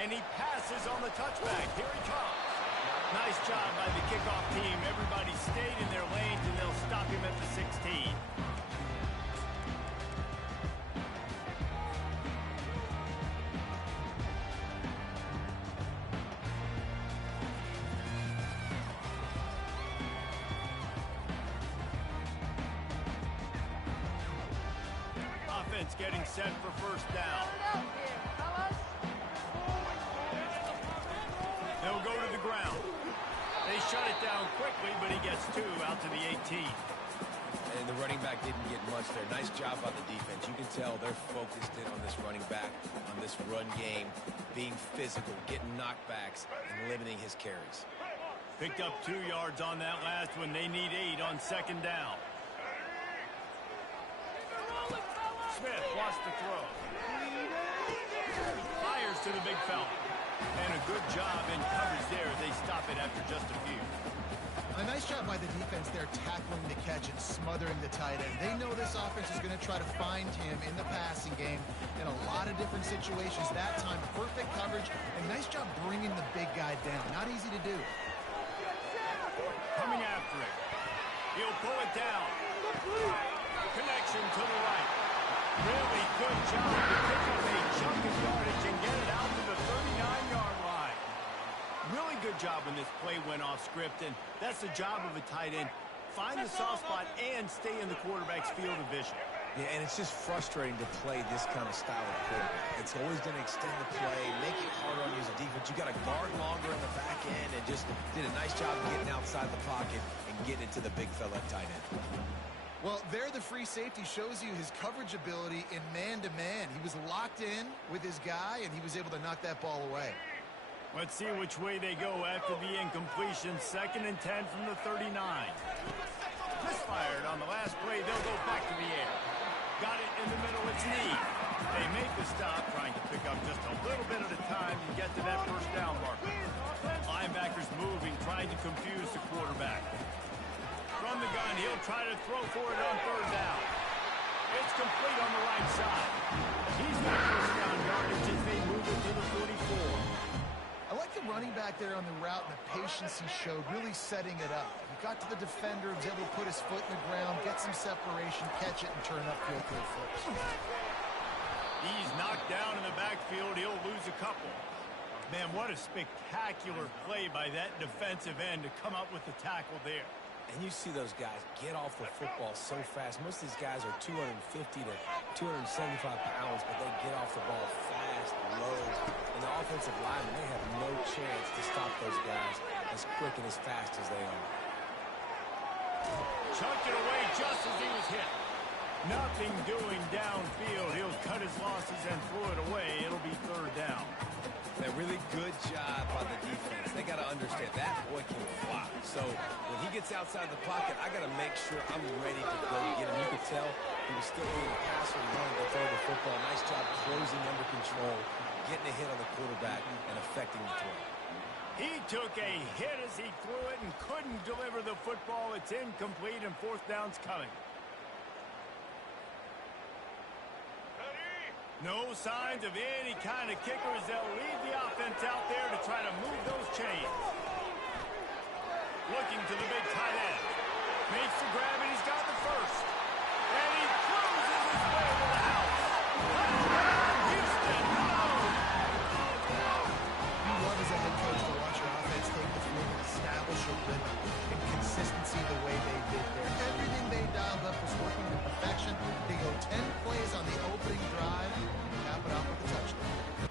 And he passes on the touchback. Here he comes. Nice job by the kickoff team. Everybody stayed in their lanes, and they'll stop him at the 16. Offense getting set for first down. They'll go to the ground. They shut it down quickly, but he gets 2 out to the 18. And the running back didn't get much there. Nice job by the defense. You can tell they're focused in on this running back, on this run game, being physical, getting knockbacks, and limiting his carries. Picked up 2 yards on that last one. They need 8 on second down. Smith wants to throw. Fires to the big fella. And a good job in coverage there. They stop it after just a few. A nice job by the defense there, tackling the catch and smothering the tight end. They know this offense is going to try to find him in the passing game in a lot of different situations. That time, perfect coverage, and nice job bringing the big guy down. Not easy to do. Coming after it. He'll pull it down. Connection to the right. Really good job to pick up a chunk of yardage and get it out to the 39-yard line. Really good job when this play went off script, and that's the job of a tight end. Find the soft spot and stay in the quarterback's field of vision. Yeah, and it's just frustrating to play this kind of style of quarterback. It's always going to extend the play, make it harder on you as a defense. You got to guard longer in the back end, and just did a nice job of getting outside the pocket and getting it to the big fella at tight end. Well, there the free safety shows you his coverage ability in man-to-man. He was locked in with his guy, and he was able to knock that ball away. Let's see which way they go after the incompletion. 2nd and 10 from the 39. Misfired on the last play. They'll go back to the air. Got it in the middle. It's Need. They make the stop, trying to pick up just a little bit at a time to get to that first down marker. Linebackers moving, trying to confuse the quarterback. From the gun, he'll try to throw for it on 3rd down. It's complete on the right side. He's got first down yardage as they move it to the 44. I like the running back there on the route and the patience he showed, really setting it up. He got to the defender, was able to put his foot in the ground, get some separation, catch it, and turn upfield for a first. He's knocked down in the backfield. He'll lose a couple. Man, what a spectacular play by that defensive end to come up with the tackle there. And you see those guys get off the football so fast. Most of these guys are 250 to 275 pounds, but they get off the ball fast, low. And the offensive linemen, they have no chance to stop those guys as quick and as fast as they are. Chunked it away just as he was hit. Nothing doing downfield. He'll cut his losses and throw it away. It'll be 3rd down. A really good job by the defense. They got to understand that boy can fly. So when he gets outside the pocket, I got to make sure I'm ready to go get him. You could tell he was still being a passer and wanting to throw the football. Nice job closing under control, getting a hit on the quarterback, and affecting the throw. He took a hit as he threw it and couldn't deliver the football. It's incomplete, and 4th down's coming. No signs of any kind of kickers. They'll leave the offense out there to try to move those chains. Looking to the big tight end. Makes the grab, and he's got the first. And he cruises his way to the house. Touchdown, Houston! You love as a head coach to watch your offense take the field and establish a rhythm and consistency the way they did there. Everything they dialed up was working to perfection. They go 10 plays on the opening drive, cap it off with a touchdown.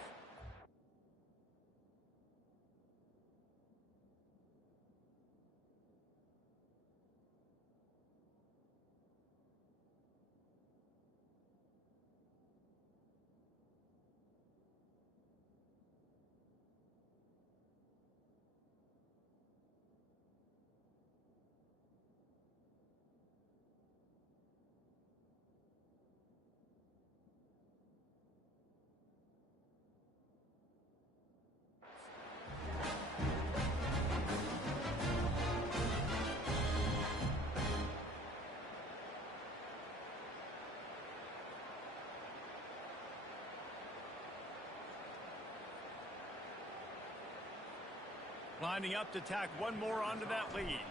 Lining up to tack one more onto that lead.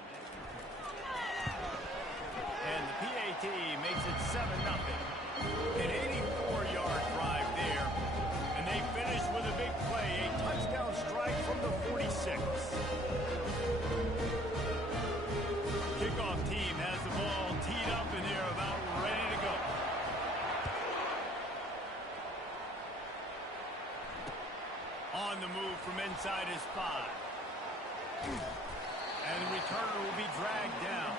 And the PAT makes it 7-0. An 84-yard drive there. And they finish with a big play, a touchdown strike from the 46. Kickoff team has the ball teed up and they're about ready to go. On the move from inside his 5. And the returner will be dragged down.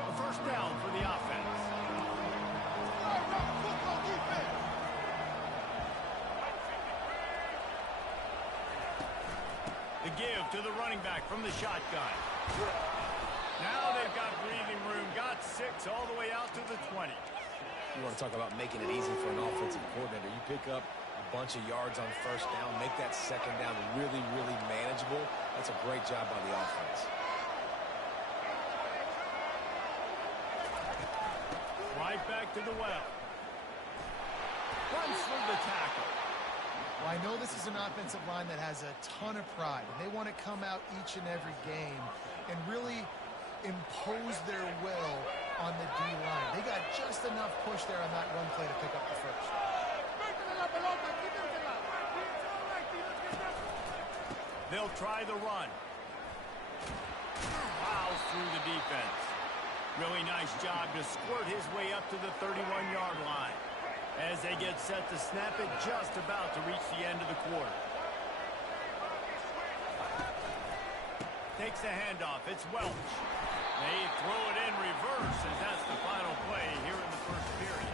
A first down for the offense. The give to the running back from the shotgun. Now they've got breathing room. Got 6 all the way out to the 20. You want to talk about making it easy for an offensive coordinator. You pick up a bunch of yards on first down, make that second down really, really manageable. That's a great job by the offense. Right back to the well. Runs through the tackle. Well, I know this is an offensive line that has a ton of pride, and they want to come out each and every game and really impose their will on the D-line. They got just enough push there on that run play to pick up the first. They'll try the run. Plows through the defense. Really nice job to squirt his way up to the 31-yard line. As they get set to snap it, just about to reach the end of the quarter. Takes the handoff. It's Welch. They throw it in reverse as that's the final play here in the first period.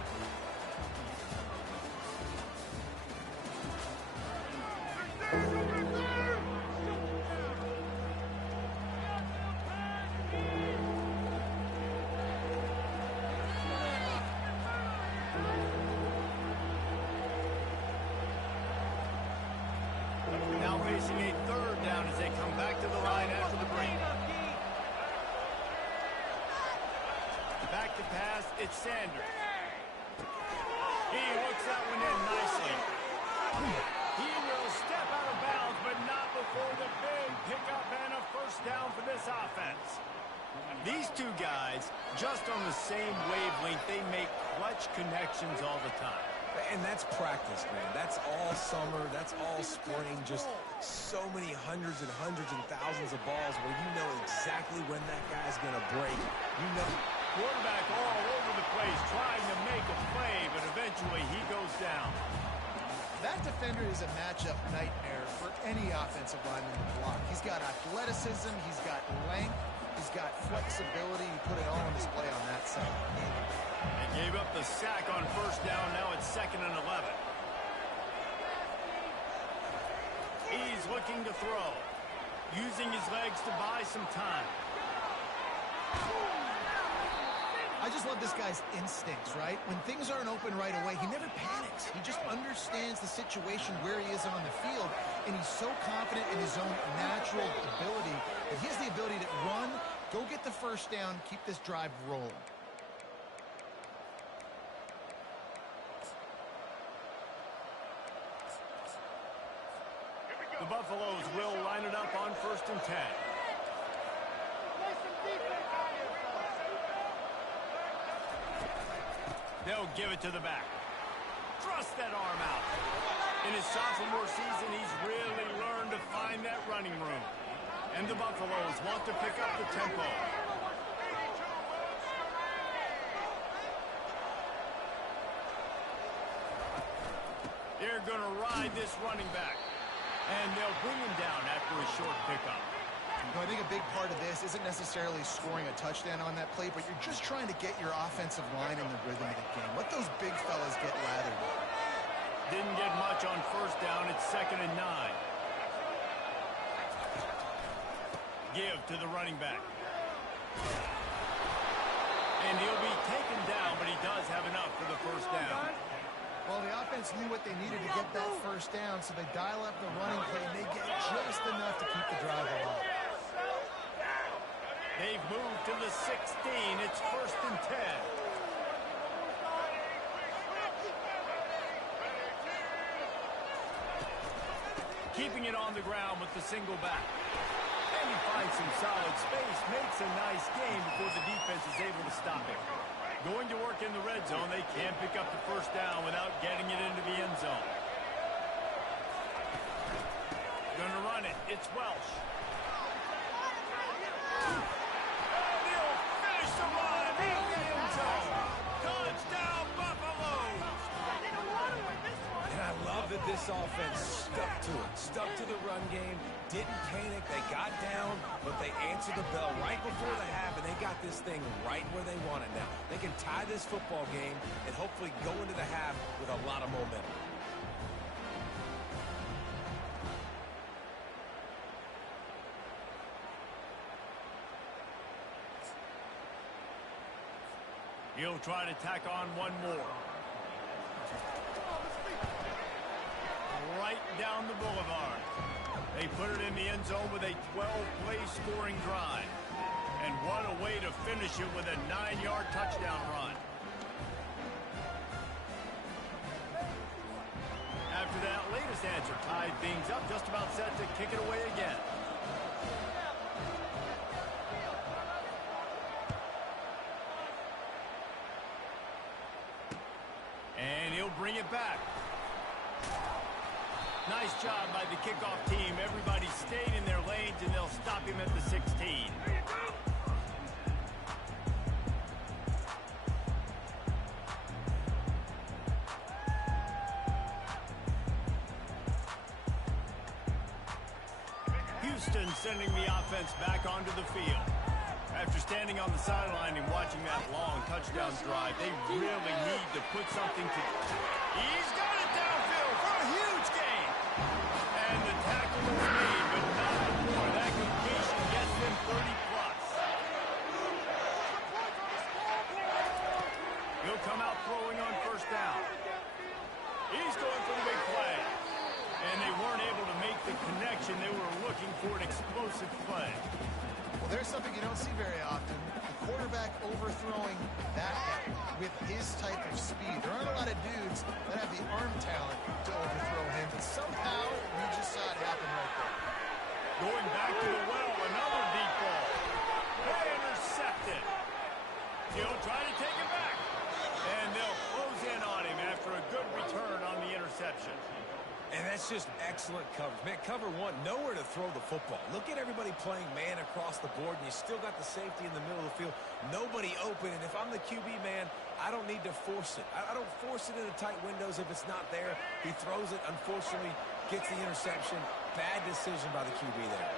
Now facing a third down as they come back to the line after the break. Back to pass, it's Sanders. He hooks that one in nicely. He will step out of bounds, but not before the big pickup and a first down for this offense. These two guys, just on the same wavelength, they make clutch connections all the time. And that's practice, man. That's all summer. That's all spring. Just so many hundreds and thousands of balls where you know exactly when that guy's going to break. You know. Quarterback all over the place trying to make a play, but eventually he goes down. That defender is a matchup nightmare for any offensive lineman to block. He's got athleticism. He's got length. He's got flexibility. He put it all on display on that side. They gave up the sack on first down. Now it's 2nd and 11. He's looking to throw. Using his legs to buy some time. I just love this guy's instincts, right? When things aren't open right away, he never panics. He just understands the situation where he is on the field, and he's so confident in his own natural ability that he has the ability to run, go get the first down, keep this drive rolling. The Buffaloes will line it up on 1st and 10. They'll give it to the back. Thrust that arm out. In his sophomore season, he's really learned to find that running room. And the Buffaloes want to pick up the tempo. They're going to ride this running back. And they'll bring him down after a short pickup. I think a big part of this isn't necessarily scoring a touchdown on that play, but you're just trying to get your offensive line in the rhythm of the game. Let those big fellas get lathered. Didn't get much on first down. It's 2nd and 9. Give to the running back. And he'll be taken down, but he does have enough for the first down. Well, the offense knew what they needed to get that first down, so they dial up the running play, and they get just enough to keep the drive alive. They've moved to the 16. It's 1st and 10. Keeping it on the ground with the single back. And he finds some solid space, makes a nice game before the defense is able to stop him. Going to work in the red zone, they can't pick up the 1st down without getting it into the end zone. Going to run it. It's Welsh. And he'll finish the run in the end zone. Touchdown, Buffaloes! And I love that this offense stuck to it. Stuck to the run game. Didn't panic. They got down, but they answered the bell right before the half, and they got this thing right where they want it now. They can tie this football game and hopefully go into the half with a lot of momentum. He'll try to tack on one more. Right down the boulevard. They put it in the end zone with a 12-play scoring drive. And what a way to finish it with a 9-yard touchdown run. After that latest answer tied things up, just about set to kick it away again. And he'll bring it back. Nice job by the kickoff team. Everybody stayed in their lanes, and they'll stop him at the 16. Houston sending the offense back onto the field. After standing on the sideline and watching that long touchdown drive, they really need to put something to... He's got it downfield for a huge gain. And the tackle is made, but not before that completion gets them 30-plus. He'll come out throwing on 1st down. He's going for the big play. And they weren't able to make the connection. They were looking for an explosive play. Well, there's something you don't see very often. The quarterback overthrowing that guy with his type of speed. There aren't a lot of dudes that have the arm talent to overthrow him, but somehow we just saw it happen right there. Going back to the well, another deep ball. They intercepted. He'll try to take it back. And they'll close in on him after a good return on the interception. And that's just excellent coverage. Man, cover one, nowhere to throw the football. Look at everybody playing man across the board, and you still got the safety in the middle of the field. Nobody open, and if I'm the QB man, I don't need to force it. I don't force it into tight windows if it's not there. He throws it, unfortunately, gets the interception. Bad decision by the QB there.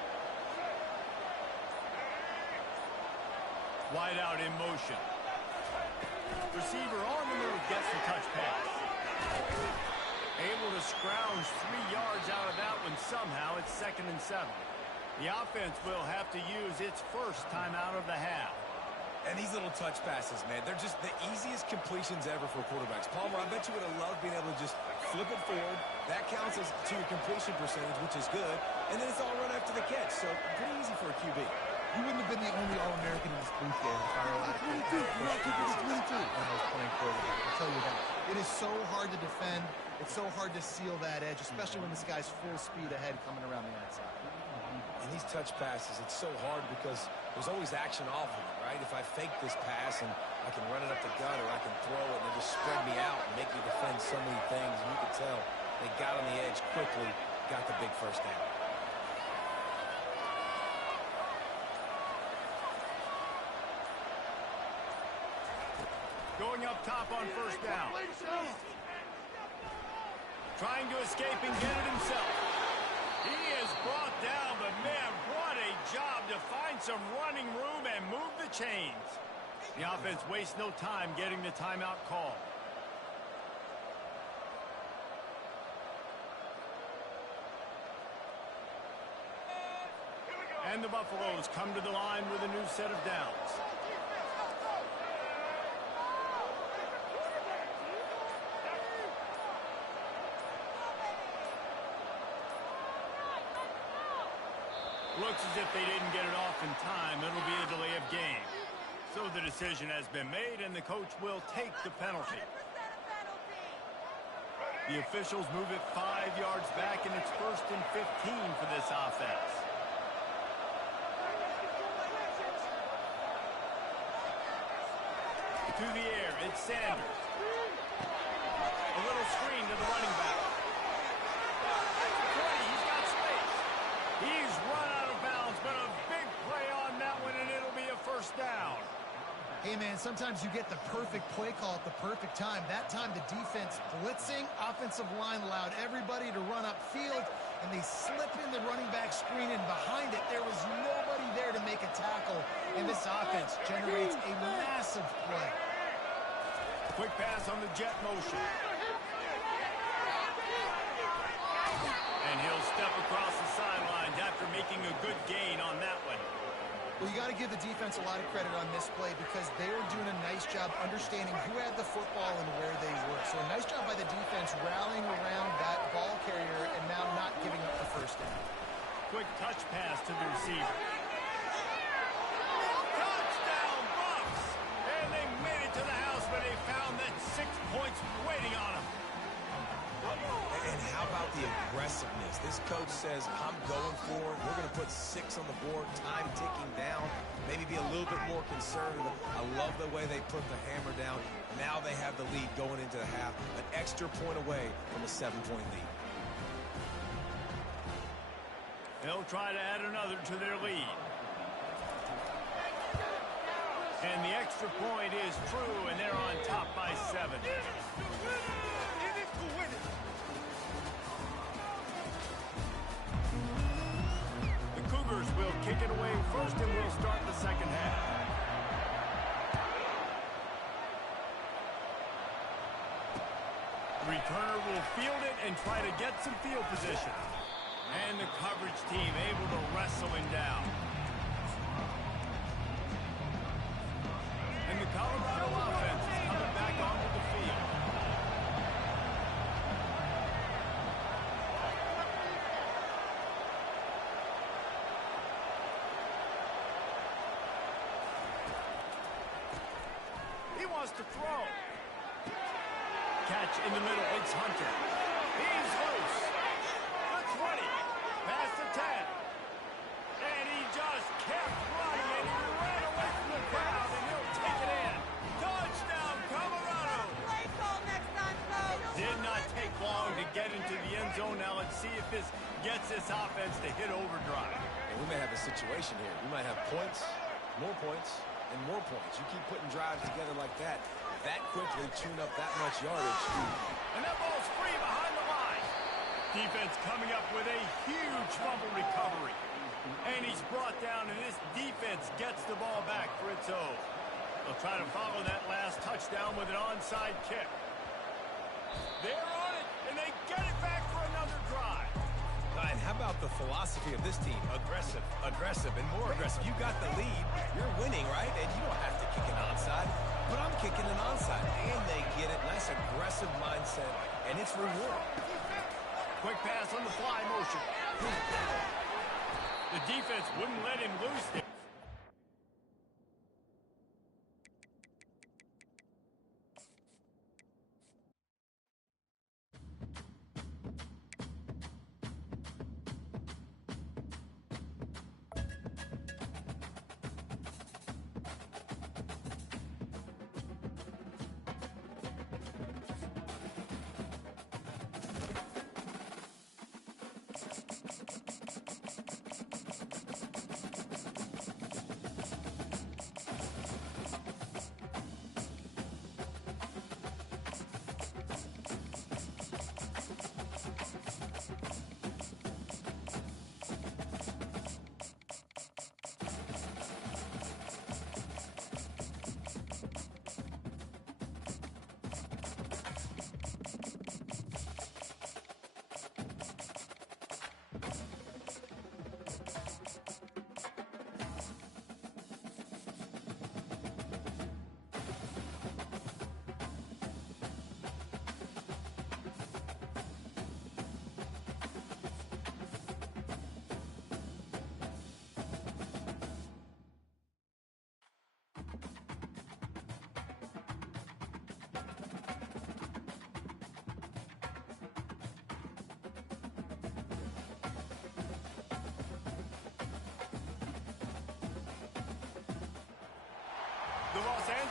Wide out in motion. Receiver on the move gets the touch pass. Able to scrounge 3 yards out of that one somehow. It's 2nd and 7. The offense will have to use its first timeout of the half. And these little touch passes, man, they're just the easiest completions ever for quarterbacks. Palmer, I bet you would have loved being able to just flip it forward. That counts as to your completion percentage, which is good. And then it's all run after the catch. So pretty easy for a QB. You wouldn't have been the only All-American in this booth game if I were allowed to. 22. You're not keeping it 22. When I was playing quarterback, I'll tell you that. It is so hard to defend. It's so hard to seal that edge, especially when this guy's full speed ahead coming around the outside. And these touch passes, it's so hard because there's always action off of it, right? If I fake this pass and I can run it up the gut or I can throw it and they just spread me out and make me defend so many things, and you can tell they got on the edge quickly, got the big 1st down. Going up top on 1st down. Trying to escape and get it himself. He is brought down, but man, what a job to find some running room and move the chains. The offense wastes no time getting the timeout call. And the Buffaloes come to the line with a new set of downs. Looks as if they didn't get it off in time. It'll be a delay of game. So the decision has been made, and the coach will take the penalty. The officials move it 5 yards back, and it's 1st and 15 for this offense. To the air, it's Sanders. A little screen to the running back. At the 20, he's got space. He's run out of bounds, but a big play on that one, and it'll be a first down. Hey, man, sometimes you get the perfect play call at the perfect time. That time the defense blitzing, offensive line allowed everybody to run upfield, and they slip in the running back screen, and behind it, there was nobody there to make a tackle, and this offense generates a massive play. Quick pass on the jet motion. And he'll step across the sidelines after making a good gain on that one. Well, you got to give the defense a lot of credit on this play because they were doing a nice job understanding who had the football and where they were. So a nice job by the defense rallying around that ball carrier and now not giving up the first down. Quick touch pass to the receiver. Touchdown, Bucs! And they made it to the house, but they found that 6 points waiting on them. And how about the aggressiveness? This coach says, I'm going for it. We're going to put 6 on the board, time ticking down, maybe be a little bit more conservative. I love the way they put the hammer down. Now they have the lead going into the half, an extra point away from a 7-point lead. They'll try to add another to their lead. And the extra point is true, and they're on top by 7. The Cougars will kick it away first, and we'll start the second half. The returner will field it and try to get some field position. And the coverage team able to wrestle him down. And the Colorado offense is coming back onto the field. He wants to throw. Catch in the middle, it's Hunter. He's loose. The 20, past the 10. And he just kept running, and he ran away from the crowd, and he'll take it in. Touchdown, Colorado. Play call next time, coach. Did not take long to get into the end zone. Now let's see if this gets this offense to hit overdrive. And we may have a situation here. We might have points, and more points. You keep putting drives together like that quickly tune up that much yardage. And that ball's free behind the line. Defense coming up with a huge fumble recovery. And he's brought down, and this defense gets the ball back for its own. They'll try to follow that last touchdown with an onside kick. They're on it, and they get it back for another drive. And how about the philosophy of this team? Aggressive, and more aggressive. You got the lead. You're winning, right? And you don't have to kick an onside. But I'm kicking an onside. And they get it. Nice aggressive mindset. And it's reward. Quick pass on the fly motion. The defense wouldn't let him loose there.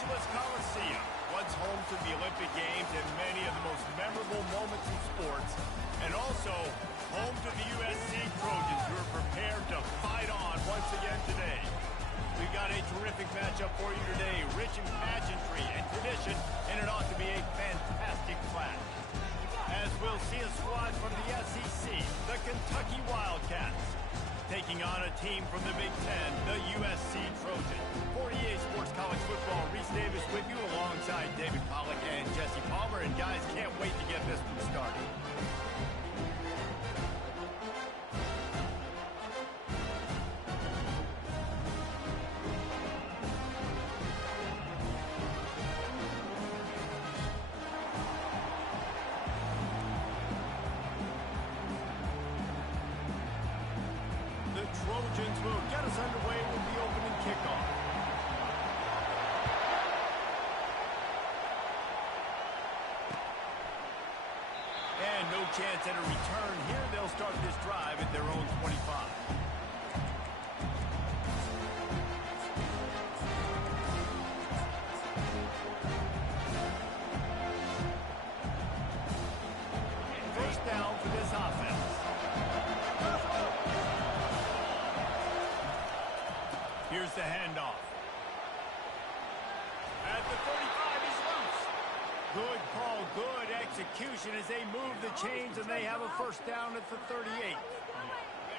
Indianapolis Coliseum, once home to the Olympic Games and many of the most memorable moments in sports, and also home to the USC Trojans, who are prepared to fight on once again today. We've got a terrific matchup for you today, rich in pageantry and tradition, and it ought to be a fantastic clash. As we'll see a squad from the SEC, the Kentucky Wildcats, taking on a team from the Big Ten, the USC Trojans. For EA Sports College Football, Reese Davis with you alongside David Pollack and Jesse Palmer. And guys, can't wait to get this one started. Trojans will get us underway with the opening kickoff. And no chance at a return here. They'll start this drive at their own 25. First down for this offense. Here's the handoff. At the 35, he's loose. Good call, good execution as they move the chains, and they have a first down at the 38.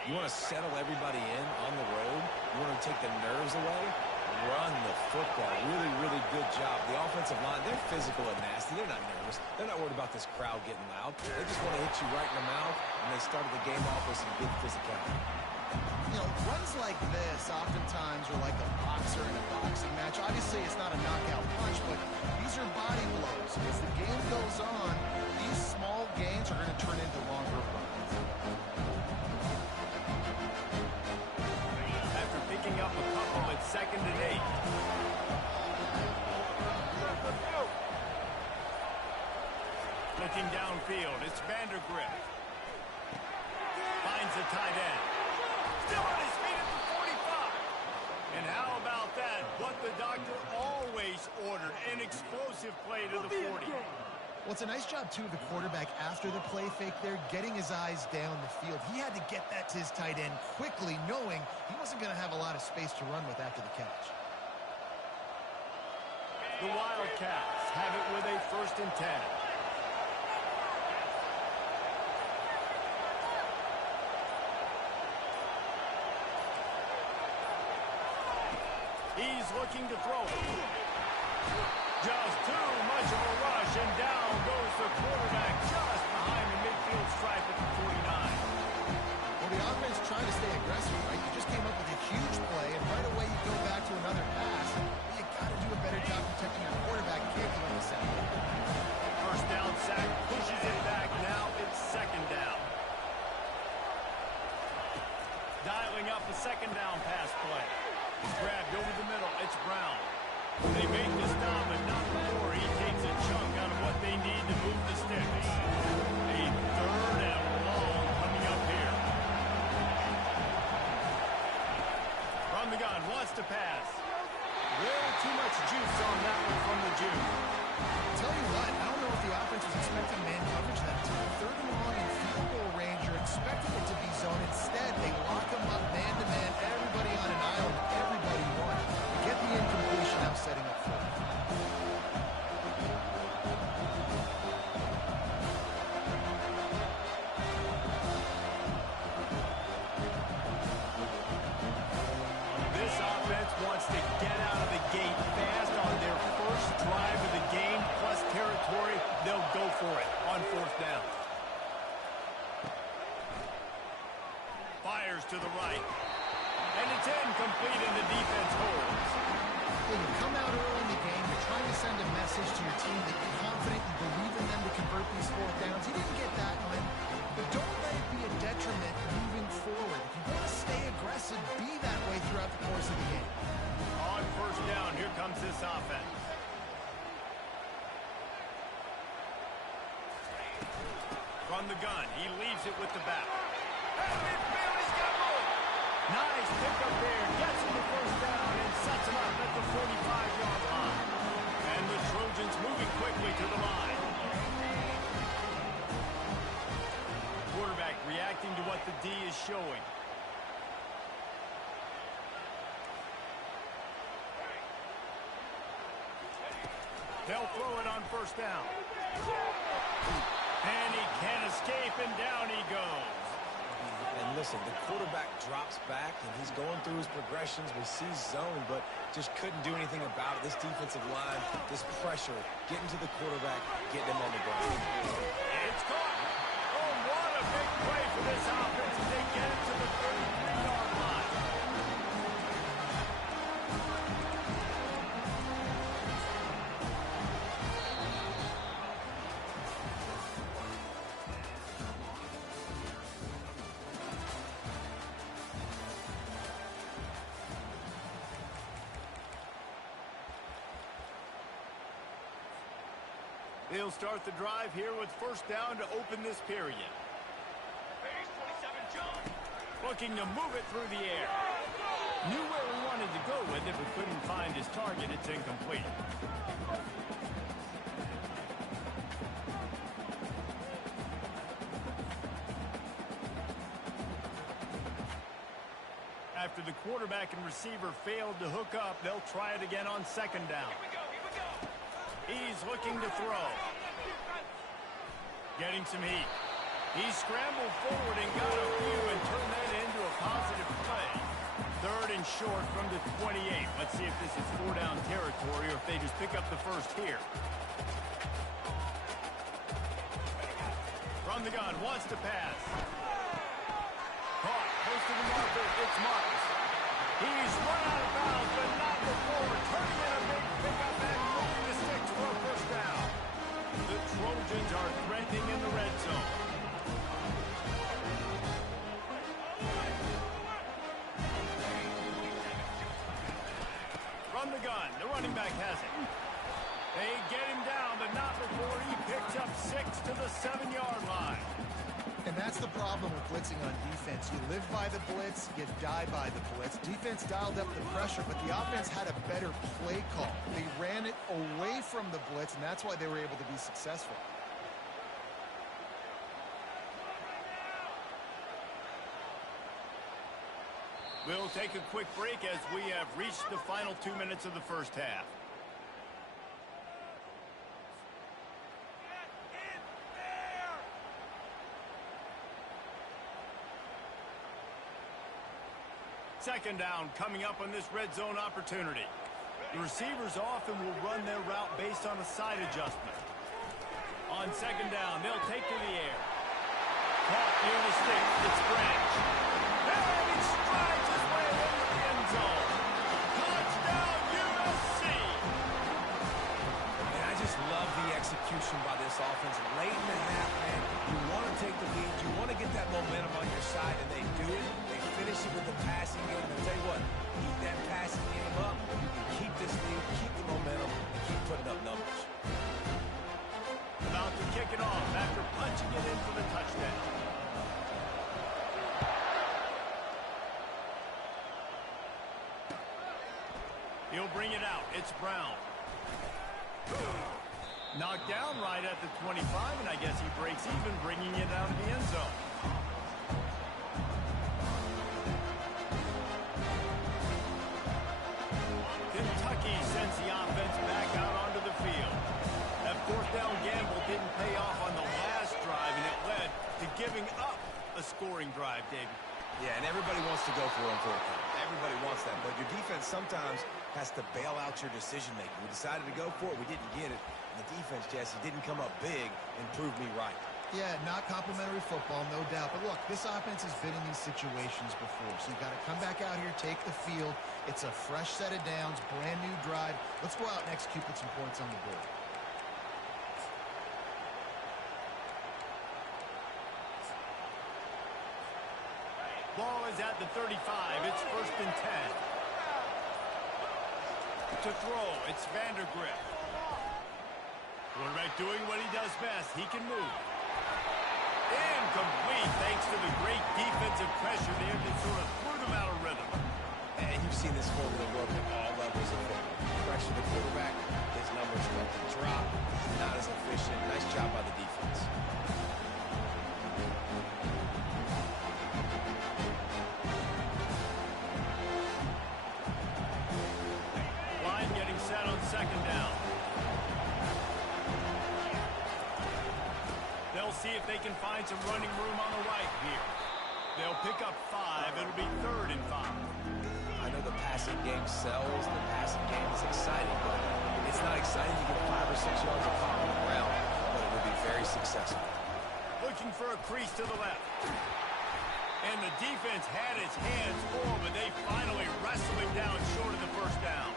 You want to settle everybody in on the road? You want to take the nerves away? Run the football. Really, really good job. The offensive line, they're physical and nasty. They're not nervous. They're not worried about this crowd getting loud. They just want to hit you right in the mouth, and they started the game off with some good physicality. You know, runs like this oftentimes are like a boxer in a boxing match. Obviously, it's not a knockout punch, but these are body blows. As the game goes on, these small gains are going to turn into longer runs. After picking up a couple at 2nd and 8. Looking downfield, it's Vandergrift. Finds the tight end. Still on his feet at the 45. And how about that? What the doctor always ordered, an explosive play to the 40. Well, it's a nice job, too, of the quarterback after the play fake there, getting his eyes down the field. He had to get that to his tight end quickly, knowing he wasn't going to have a lot of space to run with after the catch. The Wildcats have it with a 1st and 10. He's looking to throw it. Just too much of a rush, and down goes the quarterback just behind the midfield stripe at the 49. Well, the offense trying to stay aggressive, right? You just came up with a huge play, and right away you go back to another pass. You got to do a better job protecting your quarterback. You can't give him a sack. First down sack, pushes it back. Now it's 2nd down. Dialing up the 2nd down pass play. He's grabbed over the middle. It's Brown. They make the stop, but not before he takes a chunk out of what they need to move the sticks. A 3rd and long coming up here. From the gun, wants to pass. Little too much juice on that one from the Jew. Tell you what, I don't know if the offense was expecting man coverage that time. 3rd and long in field goal range. You're expecting it to be zone. Instead, they lock them up man-to-man. Everybody on an island. Everybody won. You get the incompletion now setting up for it. This offense wants to get out of the gate fast on their first drive of the game, plus territory. They'll go for it on 4th down. Fires to the right. And it's incomplete, and the defense holds. When you come out early in the game, you're trying to send a message to your team that you're confident, you believe in them to convert these 4th downs. You didn't get that one, but don't let it be a detriment moving forward. If you want to stay aggressive, be that way throughout the course of the game. On 1st down, here comes this offense. From the gun, he leaves it with the back. Nice pick up there, gets him the 1st down and sets him up at the 45-yard line. And the Trojans moving quickly to the line. Quarterback reacting to what the D is showing. They'll throw it on first down. And he can't escape, and down he goes. And listen, the quarterback drops back, and he's going through his progressions. We see zone, but just couldn't do anything about it. This defensive line, this pressure, getting to the quarterback, getting him on the ground. It's caught. Oh, what a big play for this offense as they get it to the 33-yard line. They'll start the drive here with first down to open this period. Looking to move it through the air. Knew where he wanted to go with it, but couldn't find his target. It's incomplete. After the quarterback and receiver failed to hook up, they'll try it again on second down. He's looking to throw. Getting some heat. He scrambled forward and got a few and turned that into a positive play. Third and short from the 28. Let's see if this is four-down territory or if they just pick up the first here. From the gun, wants to pass. Caught, close to the marker, it's Marcus. He's run out of bounds, but not before turning in a big pickup and moving the sticks for a first down. The Trojans are threatening in the red zone. From the gun, the running back has it. They get him down, but not before he picks up 6 to the 7-yard line. And that's the problem with blitzing on defense. You live by the blitz, you die by the blitz. Defense dialed up the pressure, but the offense had a better play call. They ran it away from the blitz, and that's why they were able to be successful. We'll take a quick break as we have reached the final 2 minutes of the first half. Second down coming up on this red zone opportunity. The receivers often will run their route based on a side adjustment. On second down, they'll take to the air. Caught near the stick. It's Branch. And he strides his way into the end zone. Touchdown, USC! And I just love the execution by this offense. Late in the half, man, you want to take the lead. You want to get that momentum on your side, and they do it. They finish it with the passing game. I'll tell you what, keep that passing game up. You keep this lead, keep the momentum, and keep putting up numbers. About to kick it off after punching it in for the touchdown. He'll bring it out. It's Brown. Knocked down right at the 25, and I guess he breaks even, bringing it out of the end zone. Kentucky sends the offense back out onto the field. That fourth down gamble didn't pay off on the last drive, and it led to giving up a scoring drive, David. Yeah, and everybody wants to go for it on fourth down. Everybody wants that, but your defense sometimes has to bail out your decision-making. We decided to go for it. We didn't get it. And the defense, Jesse, didn't come up big and prove me right. Yeah, not complimentary football, no doubt. But look, this offense has been in these situations before. So you've got to come back out here, take the field. It's a fresh set of downs, brand new drive. Let's go out and execute, put some points on the board. Ball is at the 35. It's first and 10. To throw, it's Vandergrift. Quarterback doing what he does best. He can move. Incomplete thanks to the great defensive pressure there that sort of threw them out of rhythm. And you've seen this formula work at all levels struggles of football. Pressure the quarterback, his numbers start to drop. Not as efficient. Nice job by the defense. Line getting set on second down. They'll see if they can find some running room on the right here. They'll pick up 5. It'll be 3rd and 5. I know the passing game sells. The passing game is exciting, but it's not exciting to get 5 or 6 yards of pop on the ground, but it will be very successful. Looking for a crease to the left. And the defense had its hands full, but they finally wrestled him down short of the first down.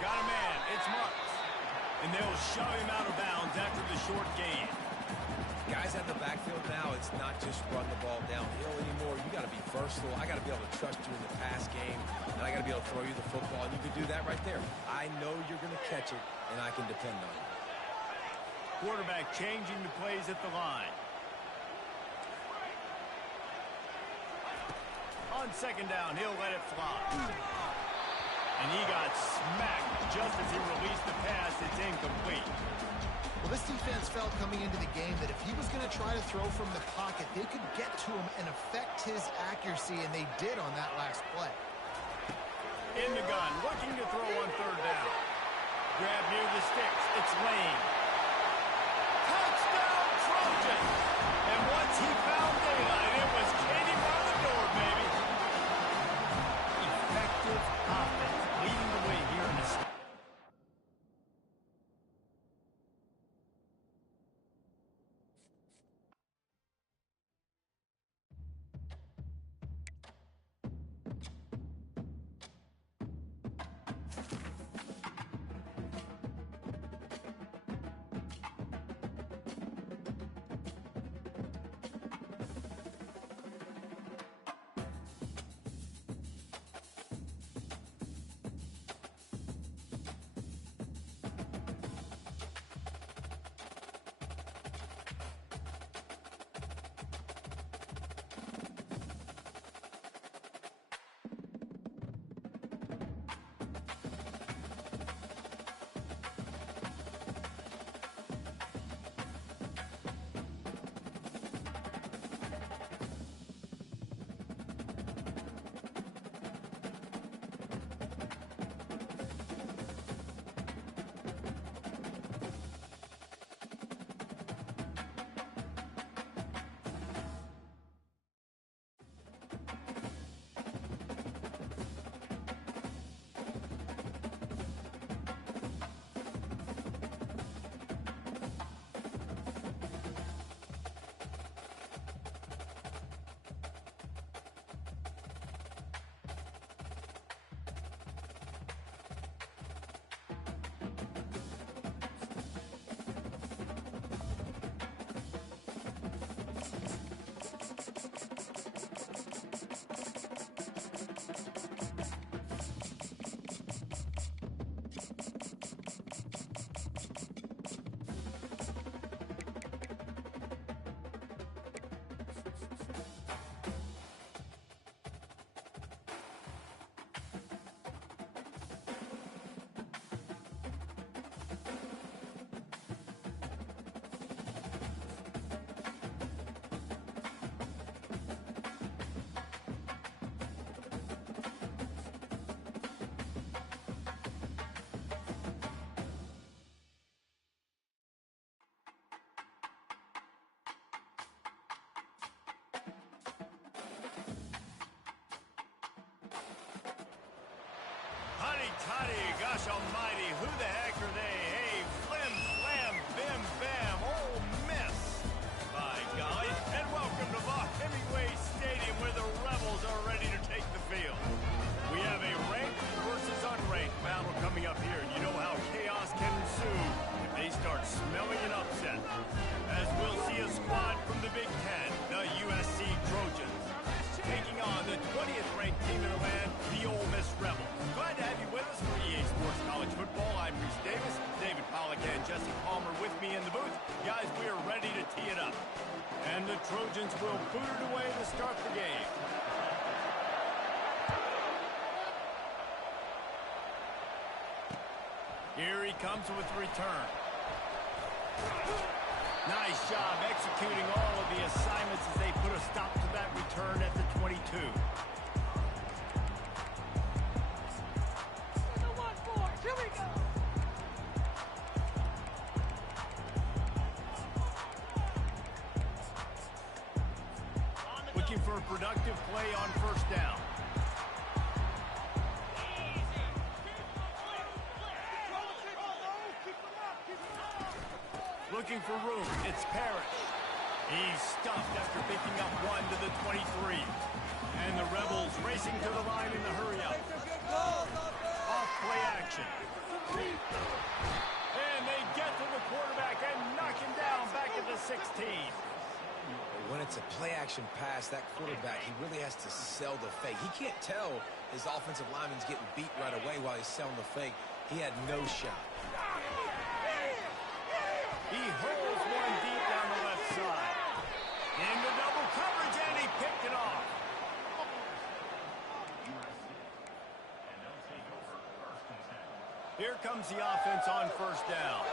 Got a man. It's Marks. And they'll shove him out of bounds after the short gain. Guys at the backfield now, it's not just run the ball downhill anymore. You got to be versatile. I got to be able to trust you in the pass game, and I got to be able to throw you the football, and you can do that right there. I know you're going to catch it, and I can depend on you. Quarterback changing the plays at the line. On second down, he'll let it fly. And he got smacked just as he released the pass. It's incomplete. Well, this defense felt coming into the game that if he was going to try to throw from the pocket, they could get to him and affect his accuracy, and they did on that last play. In the gun, looking to throw on third down. Grab near the sticks. It's Lane. Touchdown, Trojans! And once he found daylight, it was Katie by the door, baby. Effective offense leading the way here in this. Toddy, gosh almighty, who the heck are they? Hey, flim, flam, bim, bam, oh, miss. By golly, and welcome to Vaught Hemingway Stadium where the Rebels are ready to take the field. We have a ranked versus unranked battle coming up here, and you know how chaos can ensue if they start smelling an upset. As we'll see a squad from the Big Ten, the USC Trojans, taking on the 20th ranked team in the land, the Ole Miss Rebels. Glad to have you with us for EA Sports College Football. I'm Reese Davis, David Pollack and Jesse Palmer with me in the booth. Guys, we are ready to tee it up. And the Trojans will boot it away to start the game. Here he comes with the return. Nice job executing all of the assignments as they put a stop to that return at the 22. Here we go. Looking for a productive play on first down. Looking for room. It's Parrish. He's stuffed after picking up one to the 23. And the Rebels racing to the line in the hurry-up. Off play action. And they get to the quarterback and knock him down back at the 16. When it's a play-action pass, that quarterback, he really has to sell the fake. He can't tell his offensive lineman's getting beat right away while he's selling the fake. He had no shot. He holds one deep down the left side. Into double coverage, and he picked it off. Here comes the offense on first down.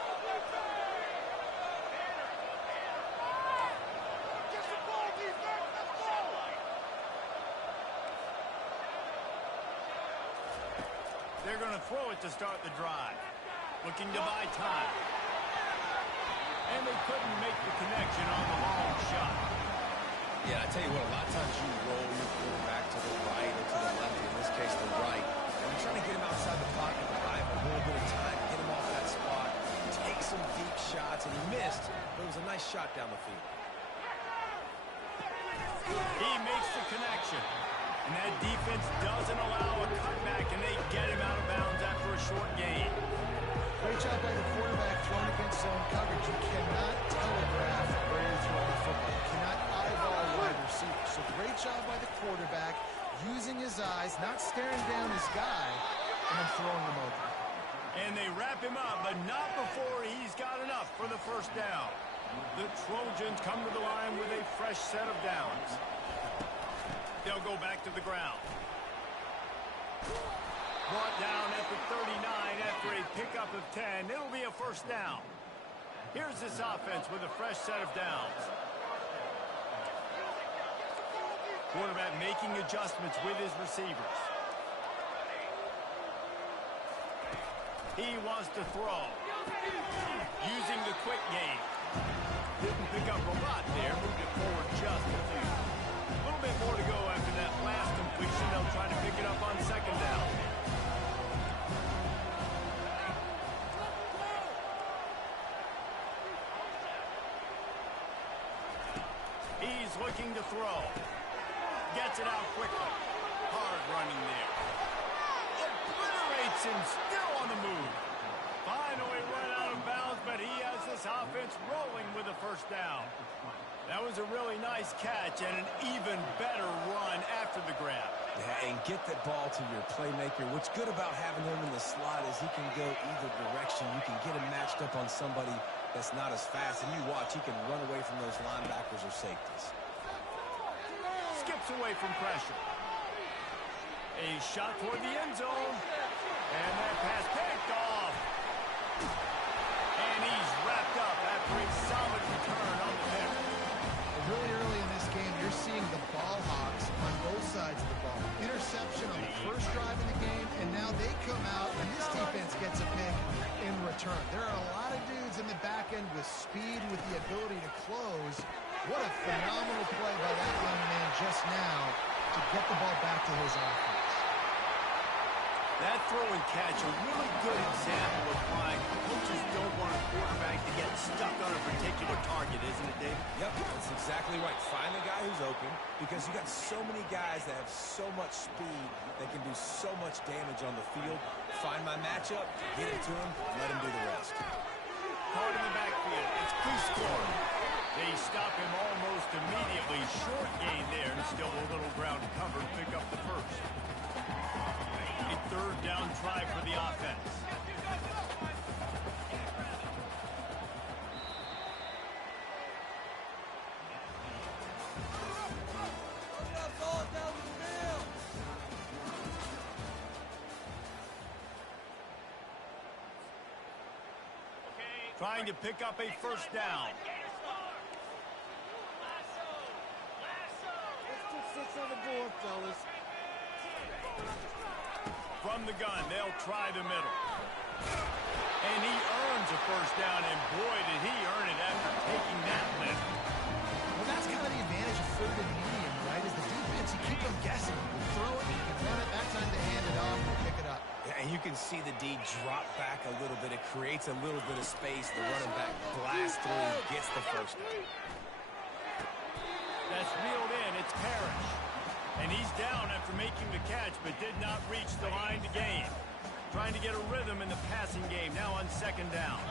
They're going to throw it to start the drive. Looking to buy time. And they couldn't make the connection on the long shot. Yeah, I tell you what, a lot of times you roll your quarterback to the right or to the left, in this case the right. And you're trying to get him outside the pocket to buy him a little bit of time, get him off that spot, take some deep shots, and he missed, but it was a nice shot down the field. He makes the connection. And that defense doesn't allow a cutback, and they get him out of bounds after a short gain. Great job by the quarterback throwing against zone coverage. You cannot telegraph where you're throwing the football. You cannot eyeball wide receiver. So great job by the quarterback using his eyes, not staring down his guy, and then throwing him open. And they wrap him up, but not before he's got enough for the first down. The Trojans come to the line with a fresh set of downs. They'll go back to the ground. Brought down at the 39 after a pickup of 10. It'll be a first down. Here's this offense with a fresh set of downs. Quarterback making adjustments with his receivers. He wants to throw. Using the quick game. Didn't pick up a lot there. Moved it forward just a few. A little bit more to go after that last completion. They'll try to pick it up on second down. He's looking to throw. Gets it out quickly. Hard running there. Obliterates him, still on the move. Finally run out of bounds, but he has this offense rolling with a first down. That was a really nice catch and an even better run after the grab. Yeah, and get that ball to your playmaker. What's good about having him in the slot is he can go either direction. You can get him matched up on somebody that's not as fast, and you watch, he can run away from those linebackers or safeties. Skips away from pressure. A shot toward the end zone. And that pass picked off. And he's wrapped up after a solid return on the pick. Really early in this game, you're seeing the ball hawks on both sides of the ball. Interception on the first drive in the game, and now they come out, and this defense gets a pick in return. There are a lot of dudes in the back end with speed, with the ability to close. What a phenomenal play by that young man just now to get the ball back to his offense. That throw and catch, a really good example of why coaches don't want a quarterback to get stuck on a particular target, isn't it, David? Yep, that's exactly right. Find the guy who's open, because you got so many guys that have so much speed that can do so much damage on the field. Find my matchup, get it to him, let him do the rest. Caught in the backfield. It's Cusco. They stop him almost immediately. Short gain there, and still a little ground covered. Pick up the first. A third down try for the offense. Trying to pick up a first down. Let's put 6 on the board, fellas. From the gun, they'll try the middle. And he earns a first down, and boy, did he earn it after taking that lift. Well, that's kind of the advantage of third and medium, right? Is the defense, you keep them guessing. You throw it, you can run it. That time they hand it off and pick it up. Yeah, and you can see the D drop back a little bit. It creates a little bit of space. The running back blasts through and gets the first down. That's reeled in. It's Parrish. And he's down after making the catch, but did not reach the line to gain. Trying to get a rhythm in the passing game, now on second down.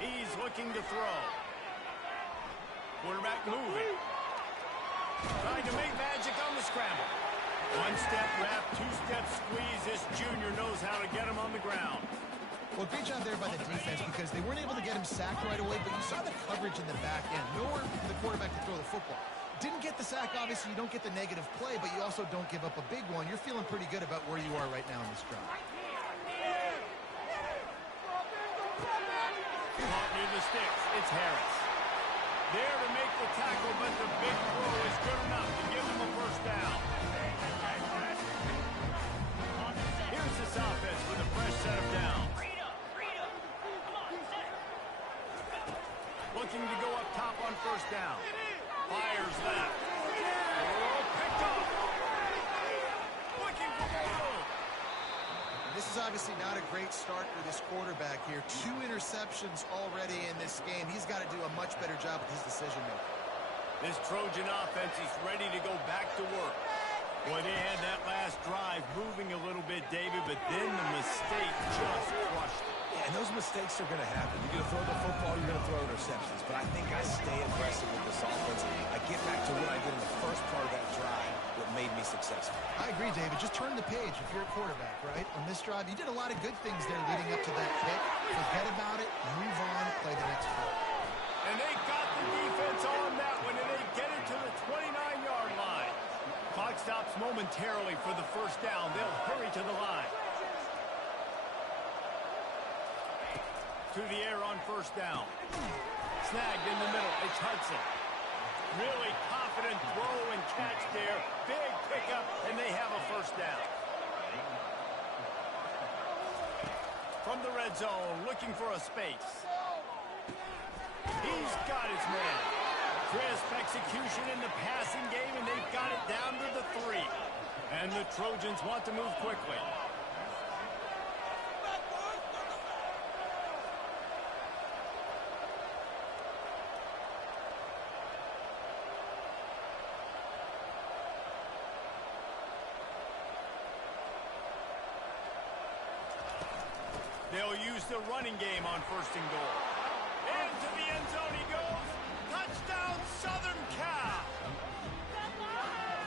He's looking to throw. Quarterback moving. Trying to make magic on the scramble. One-step wrap, two-step squeeze. This junior knows how to get him on the ground. Well, great job there by the defense because they weren't able to get him sacked right away, but you saw the coverage in the back end. Nowhere for the quarterback to throw the football. Didn't get the sack, obviously. You don't get the negative play, but you also don't give up a big one. You're feeling pretty good about where you are right now in this drive. Caught near the sticks. It's Harris. There to make the tackle, but the big throw is good enough to give them a first down. Here's this offense with a fresh set of downs. Looking to go up top on first down. Fires left. Oh, picked up. Looking for goal. This is obviously not a great start for this quarterback here. 2 interceptions already in this game. He's got to do a much better job with his decision-making. This Trojan offense is ready to go back to work. Boy, they had that last drive moving a little bit, David, but then the mistake just crushed it. Yeah, and those mistakes are going to happen. You're going to throw the football, you're going to throw interceptions. But I think I stay aggressive with this offense. I get back to what I did in the first part of that drive that made me successful. I agree, David. Just turn the page if you're a quarterback, right? On this drive, you did a lot of good things there leading up to that pick. Forget about it, move on, play the next play. And they got the defense on that one, and they get it to the 29-yard line. Clock stops momentarily for the first down. They'll hurry to the line. To the air on first down. Snagged in the middle. It's Hudson. Really confident throw and catch there. Big pickup, and they have a first down. From the red zone, looking for a space. He's got his man. Crisp execution in the passing game, and they've got it down to the 3. And the Trojans want to move quickly. They'll use the running game on first and goal. Into the end zone he goes. Touchdown, Southern Cal.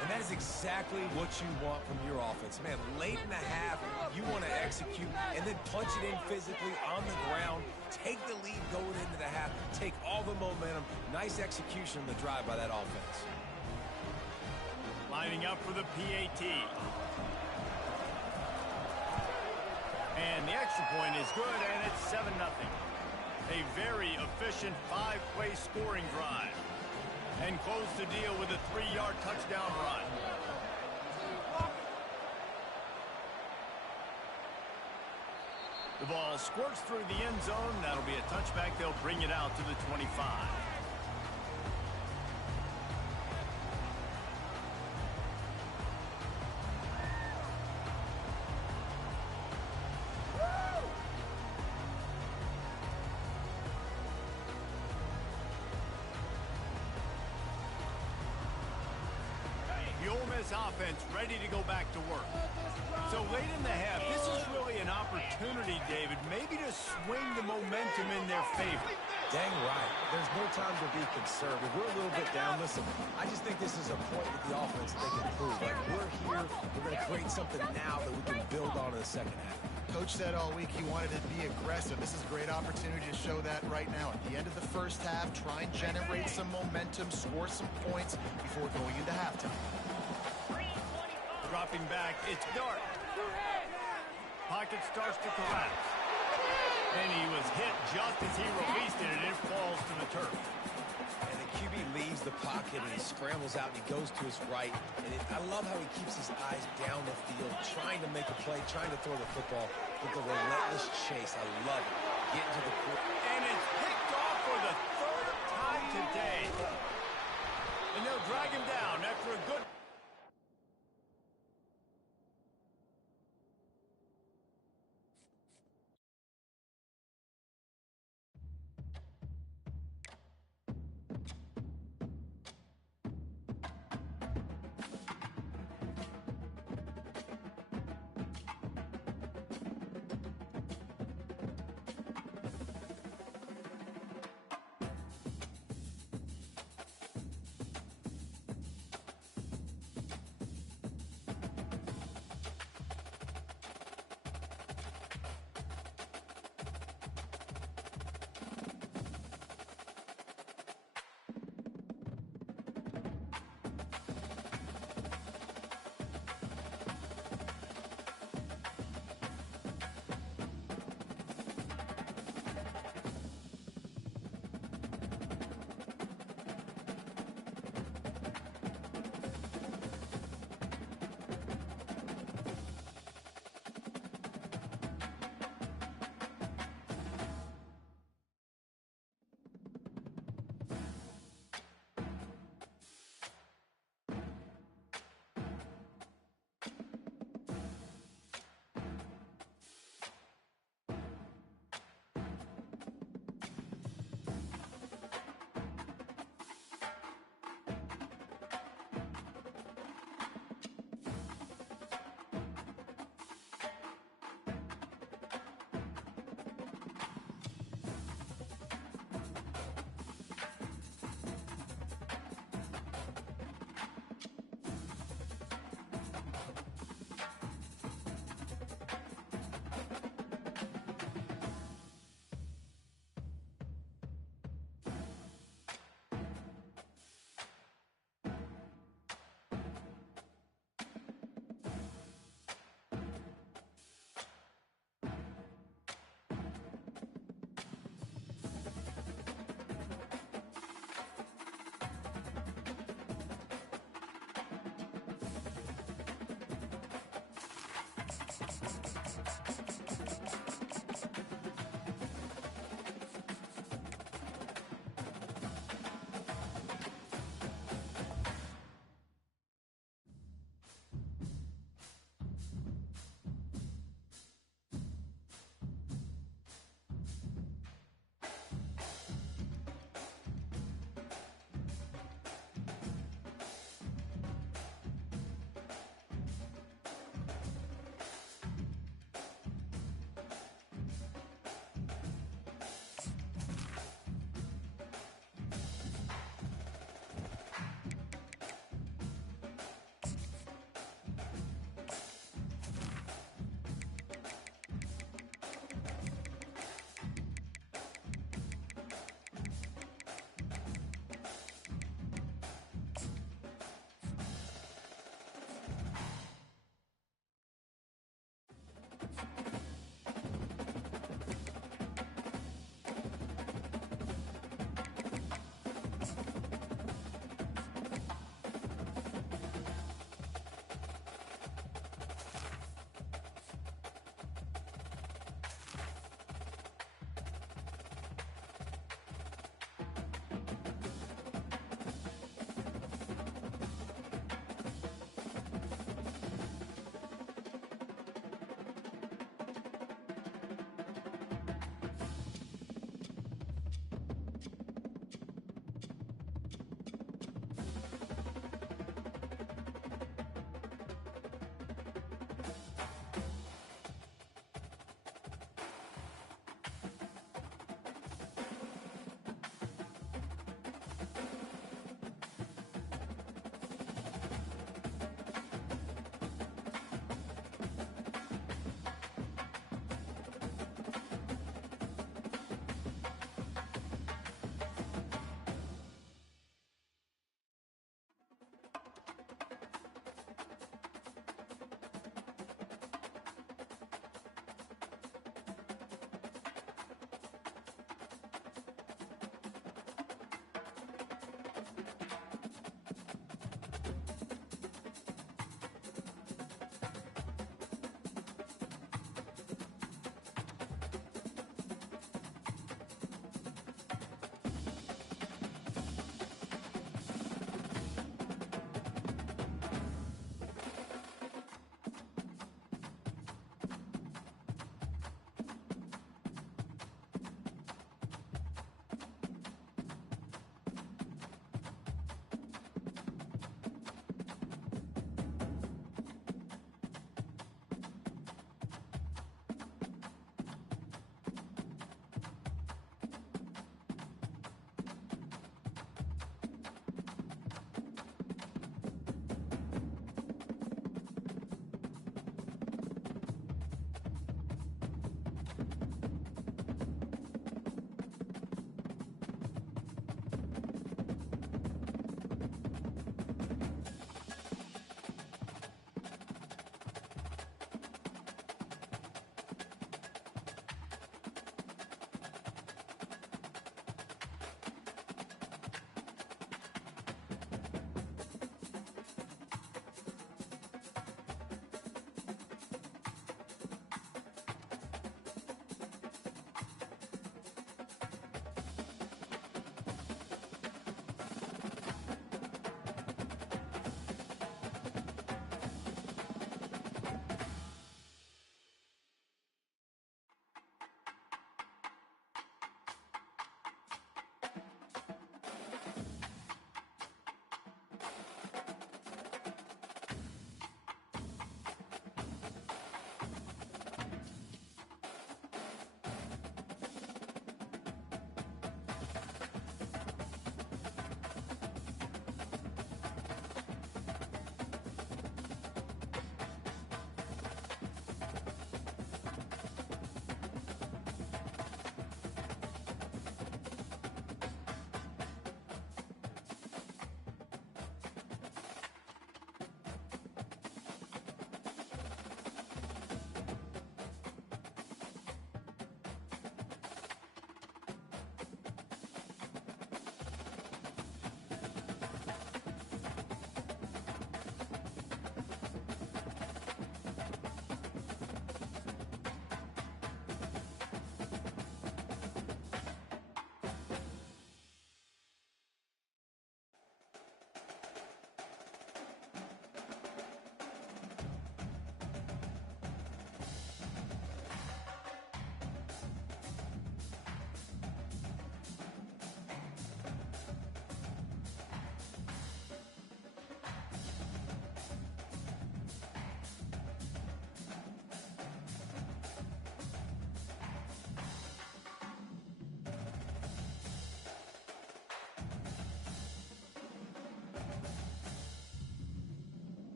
And that is exactly what you want from your offense. Man, late in the half, you want to execute and then punch it in physically on the ground. Take the lead going into the half. Take all the momentum. Nice execution on the drive by that offense. Lining up for the PAT. And the extra point is good, and it's 7-0. A very efficient 5-play scoring drive. And close the deal with a 3-yard touchdown run. The ball squirts through the end zone. That'll be a touchback. They'll bring it out to the 25. Offense ready to go back to work. So late in the half, this is really an opportunity, David, maybe to swing the momentum in their favor. Dang right. There's no time to be conservative. We're a little bit down. Listen, I just think this is a point with the offense they can prove. Like, we're here. We're going to create something now that we can build on in the second half. Coach said all week he wanted to be aggressive. This is a great opportunity to show that right now. At the end of the first half, try and generate some momentum, score some points before going into halftime. Dropping back, it's Dart. Pocket starts to collapse. And he was hit just as he released it, and it falls to the turf. And the QB leaves the pocket, and he scrambles out, and he goes to his right. And I love how he keeps his eyes down the field, trying to make a play, trying to throw the football with a relentless chase. I love it. Getting to the court. And it's picked off for the third time today. And they'll drag him down after a good...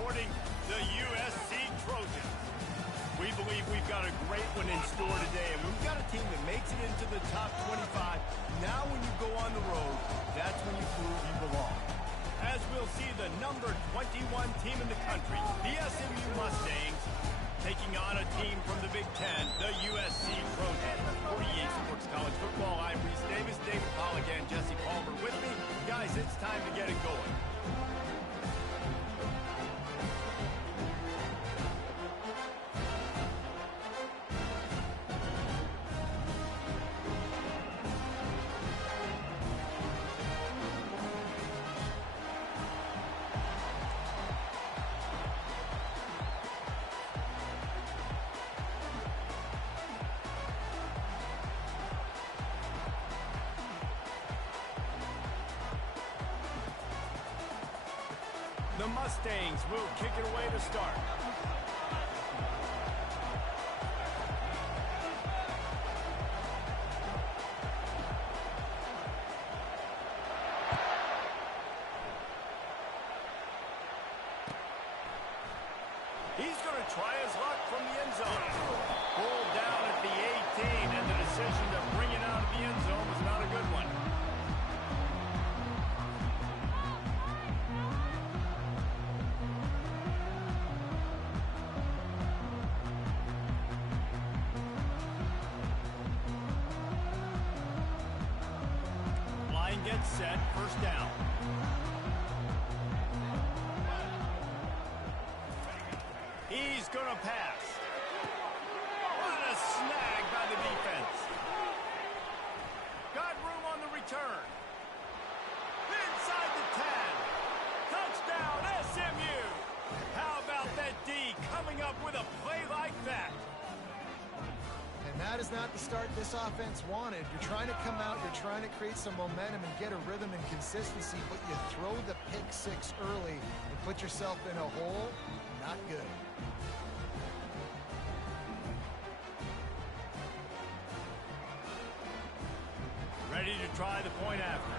supporting the USC Trojans. We believe we've got a great one in store today, and we've got a team that makes it into the top 25. Now when you go on the road, that's when you prove you belong. As we'll see the number 21 team in the country, the SMU Mustangs, taking on a team from the Big Ten, the USC Trojans. For EA Sports College Football, I'm Reese Davis, David Polligan, Jesse Palmer with me. Guys, it's time to get it going. The Mustangs will kick it away to start. He's going to try his luck from the end zone. Pulled down at the 18, and the decision to bring it out of the end zone was not a good one. Gets set, first down. He's gonna pass. What a snag by the defense. Got room on the return. Inside the 10. Touchdown, SMU. How about that D coming up with a play like that? And that is not the start this offense wanted. You're trying to come out, you're trying to create some momentum and get a rhythm and consistency, but you throw the pick six early and put yourself in a hole. Not good. Ready to try the point after.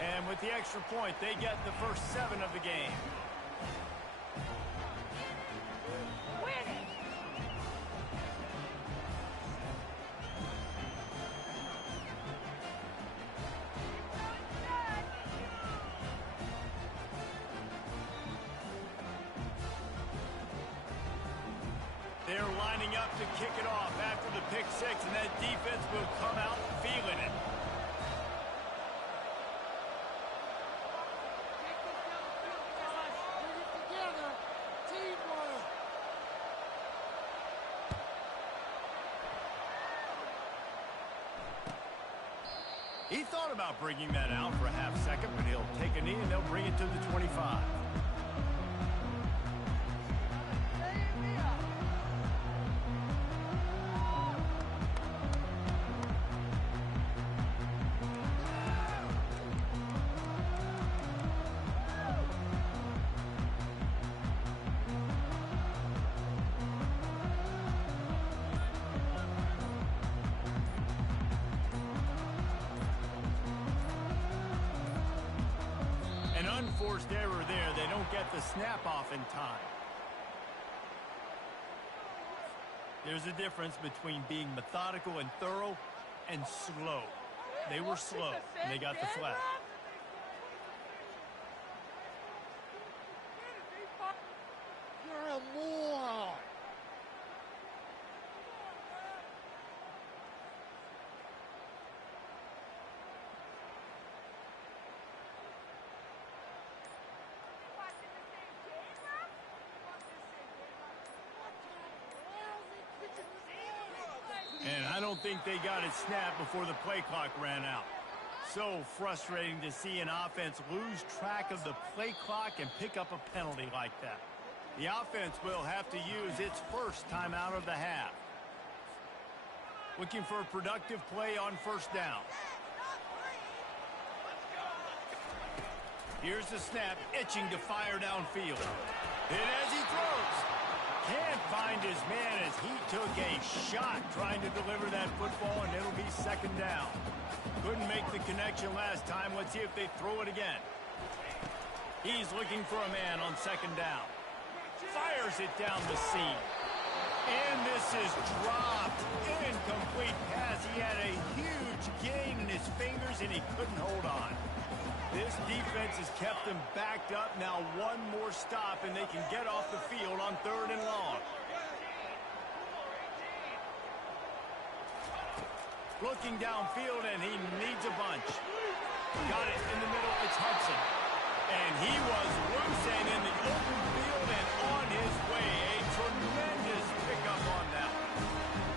And with the extra point, they get the first 7 of the game. They're lining up to kick it off after the pick six, and that defense will come out feeling it. He thought about bringing that out for a half second, but he'll take a knee and they'll bring it to the 25. Unforced error there. They don't get the snap off in time. There's a difference between being methodical and thorough and slow. They were slow, and they got the flag. You're a moron. And I don't think they got it snapped before the play clock ran out. So frustrating to see an offense lose track of the play clock and pick up a penalty like that. The offense will have to use its first timeout of the half. Looking for a productive play on first down. Here's the snap, itching to fire downfield. And as he throws, can't find find his man as he took a shot trying to deliver that football, and it'll be second down. Couldn't make the connection last time. Let's see if they throw it again. He's looking for a man on second down. Fires it down the seam. And this is dropped. Incomplete pass. He had a huge gain in his fingers, and he couldn't hold on. This defense has kept them backed up. Now one more stop, and they can get off the field on 3rd and long. Looking downfield, and he needs a bunch. Got it in the middle. It's Hudson. And he was loose and in the open field and on his way. A tremendous pickup on that one.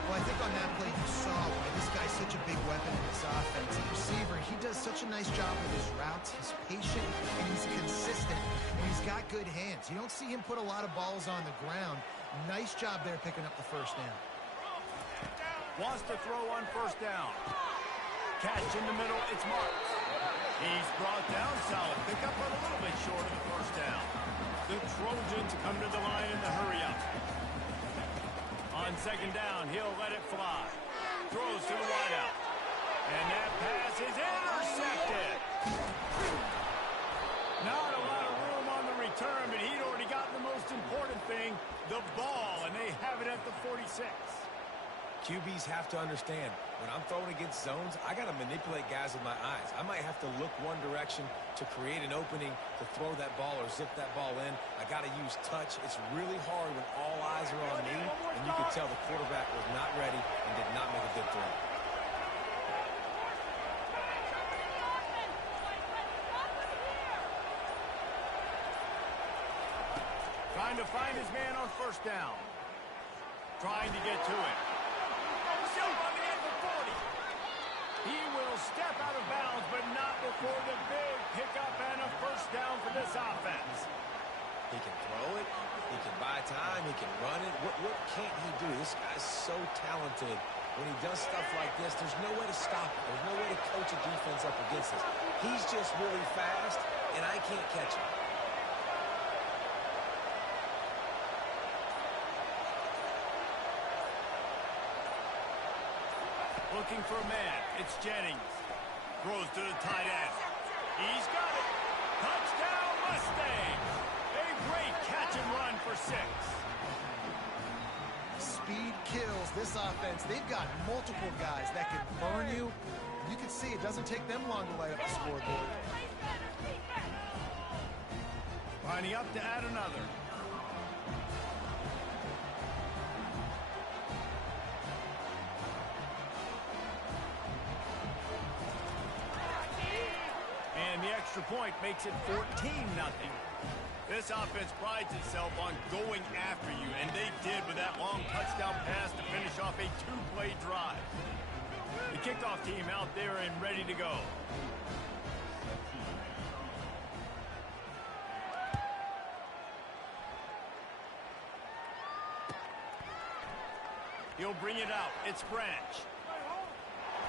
Well, I think on that play you saw why this guy's such a big weapon in this offense. The receiver, he does such a nice job with his routes. He's patient, and he's consistent, and he's got good hands. You don't see him put a lot of balls on the ground. Nice job there picking up the first down. Wants to throw on 1st down. Catch in the middle, it's Marks. He's brought down, solid pickup, but a little bit short of the 1st down. The Trojans come to the line in the hurry-up. On 2nd down, he'll let it fly. Throws to the wideout. And that pass is intercepted. Not a lot of room on the return, but he'd already gotten the most important thing, the ball, and they have it at the 46. QBs have to understand, when I'm throwing against zones, I got to manipulate guys with my eyes. I might have to look one direction to create an opening to throw that ball or zip that ball in. I got to use touch. It's really hard when all eyes are on me, and you could tell the quarterback was not ready and did not make a good throw. Trying to find his man on 1st down. Trying to get to it. He will step out of bounds, but not before the big pickup and a 1st down for this offense. He can throw it. He can buy time. He can run it. What can't he do? This guy's so talented. When he does stuff like this, there's no way to stop it. There's no way to coach a defense up against this. He's just really fast, and I can't catch him. Looking for a man. It's Jennings. Throws to the tight end. He's got it. Touchdown, Mustangs. A great catch and run for 6. Speed kills this offense. They've got multiple guys that can burn you. You can see it doesn't take them long to light up the scoreboard. Lining up to add another. And the extra point makes it 14-0. This offense prides itself on going after you, and they did with that long touchdown pass to finish off a 2-play drive. The kickoff team out there and ready to go. He'll bring it out. It's Branch.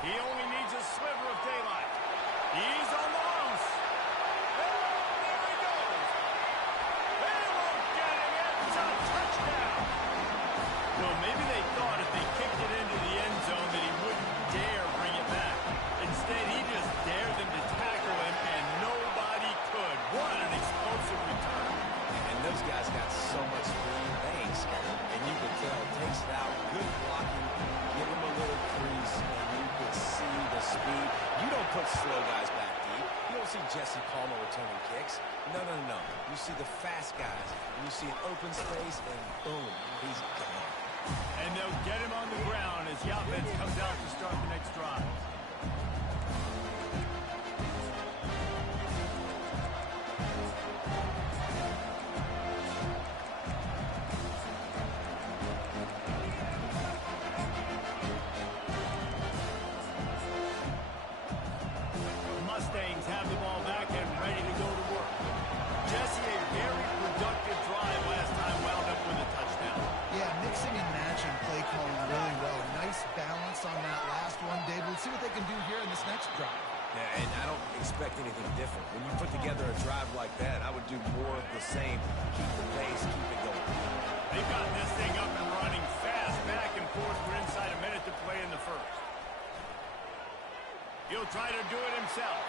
He only needs a sliver of daylight. He's on the loose. There he goes. They won't get him. It's a touchdown. Well, maybe they thought if they kicked it into the end zone that he wouldn't dare bring it back. Instead, he just dared them to tackle him, and nobody could. What an explosive return. And those guys got so much speed, they ain't scared. And you can tell, takes it out, good blocking, give him a little crease, and you could see the speed. You don't put slow guys back deep. You don't see Jesse Palmer returning kicks. No. You see the fast guys, and you see an open space, and boom, he's gone. And they'll get him on the ground as the offense comes out to start the next drive. Mustangs have the ball back and ready to go to work. Jesse, a very productive drive last time, wound up with a touchdown. Yeah, mixing and matching play calling really well. Nice balance on that last one, Dave. Let's see what they can do here in this next drive. Yeah, and I don't expect anything different. When you put together a drive like that, I would do more of the same. Keep the pace, keep it going. They've got this thing up and running. to do it himself.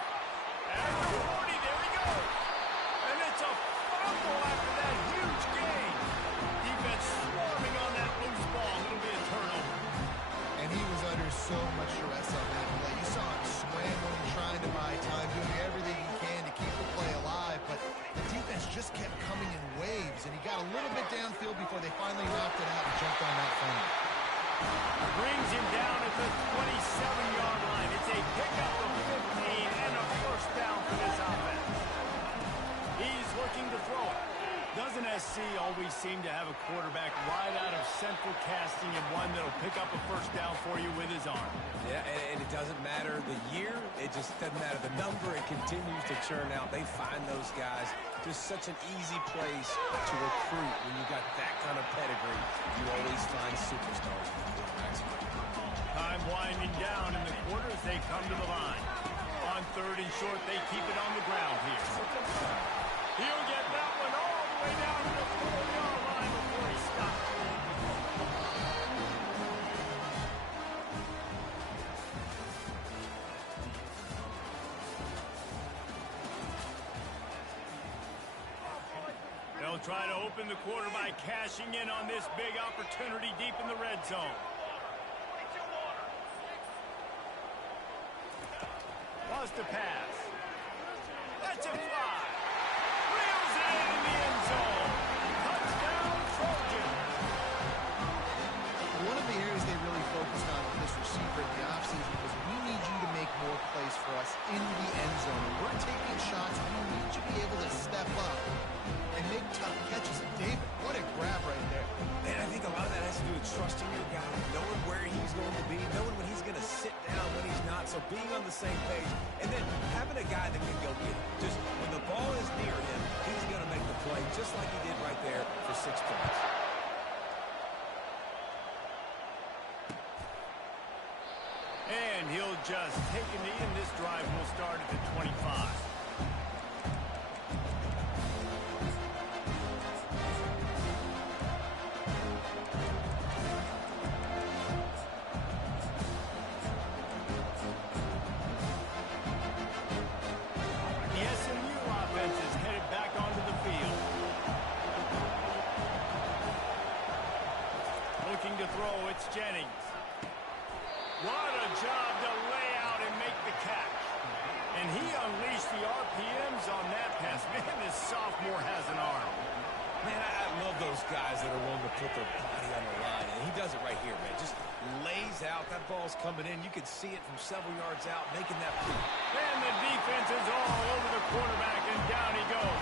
After 40, there we go. And it's a fumble after that huge gain. Defense swarming on that loose ball. It'll be a turnover. And he was under so much stress on that play. You saw him scrambling, trying to buy time, doing everything he can to keep the play alive. But the defense just kept coming in waves, and he got a little bit downfield before they finally knocked it out and jumped on that fumble. Brings him down at the 27-yard line. It's a pickup of 15 and a first down for this offense. He's looking to throw it. Doesn't SC always seem to have a quarterback right out of central casting and one that'll pick up a first down for you with his arm? Yeah, and it doesn't matter the year. It just doesn't matter the number. It continues to churn out. They find those guys. Just such an easy place to recruit when you got that kind of pedigree. You always find superstars with quarterbacks. Time winding down in the quarter as they come to the line. On third and short, they keep it on the ground here. He'll get that one all the way down to the 4-yard line before he stops. They'll try to open the quarter by cashing in on this big opportunity deep in the red zone. Wants to pass. Lets him fly. Reels it in the end zone. Touchdown, Trojan. One of the areas they really focused on with this receiver in the offseason was we need you to make more plays for us in the end zone. When we're taking shots, we need you to be able to step up and make tough catches. And David, what a grab right there. And I think a lot of that has to do with trusting your guy, knowing where he's going to be, knowing when he's going to sit down, when he's not. So being on the same page, and then having a guy that can go get it. Just when the ball is near him, he's going to make the play, just like he did right there for 6 points. And he'll just take a knee, and this drive will start at the 25. To throw, it's Jennings. What a job to lay out and make the catch. And he unleashed the RPMs on that pass. Man, this sophomore has an arm. Man, I love those guys that are willing to put their body on the line. And he does it right here, man. Just lays out. That ball's coming in. You can see it from several yards out, making that play. And the defense is all over the quarterback, and down he goes.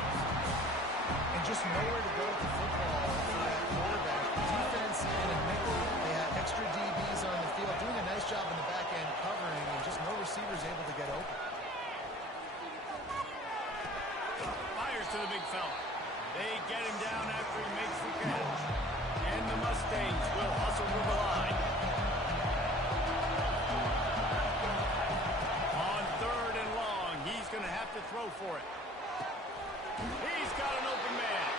And just nowhere to go with the football for that quarterback. Defense and a nickel. They had extra DBs on the field, doing a nice job in the back end covering, and just no receivers able to get open. Fires to the big fella. They get him down after he makes the catch. And the Mustangs will hustle to the line. On third and long, he's going to have to throw for it. He's got an open man.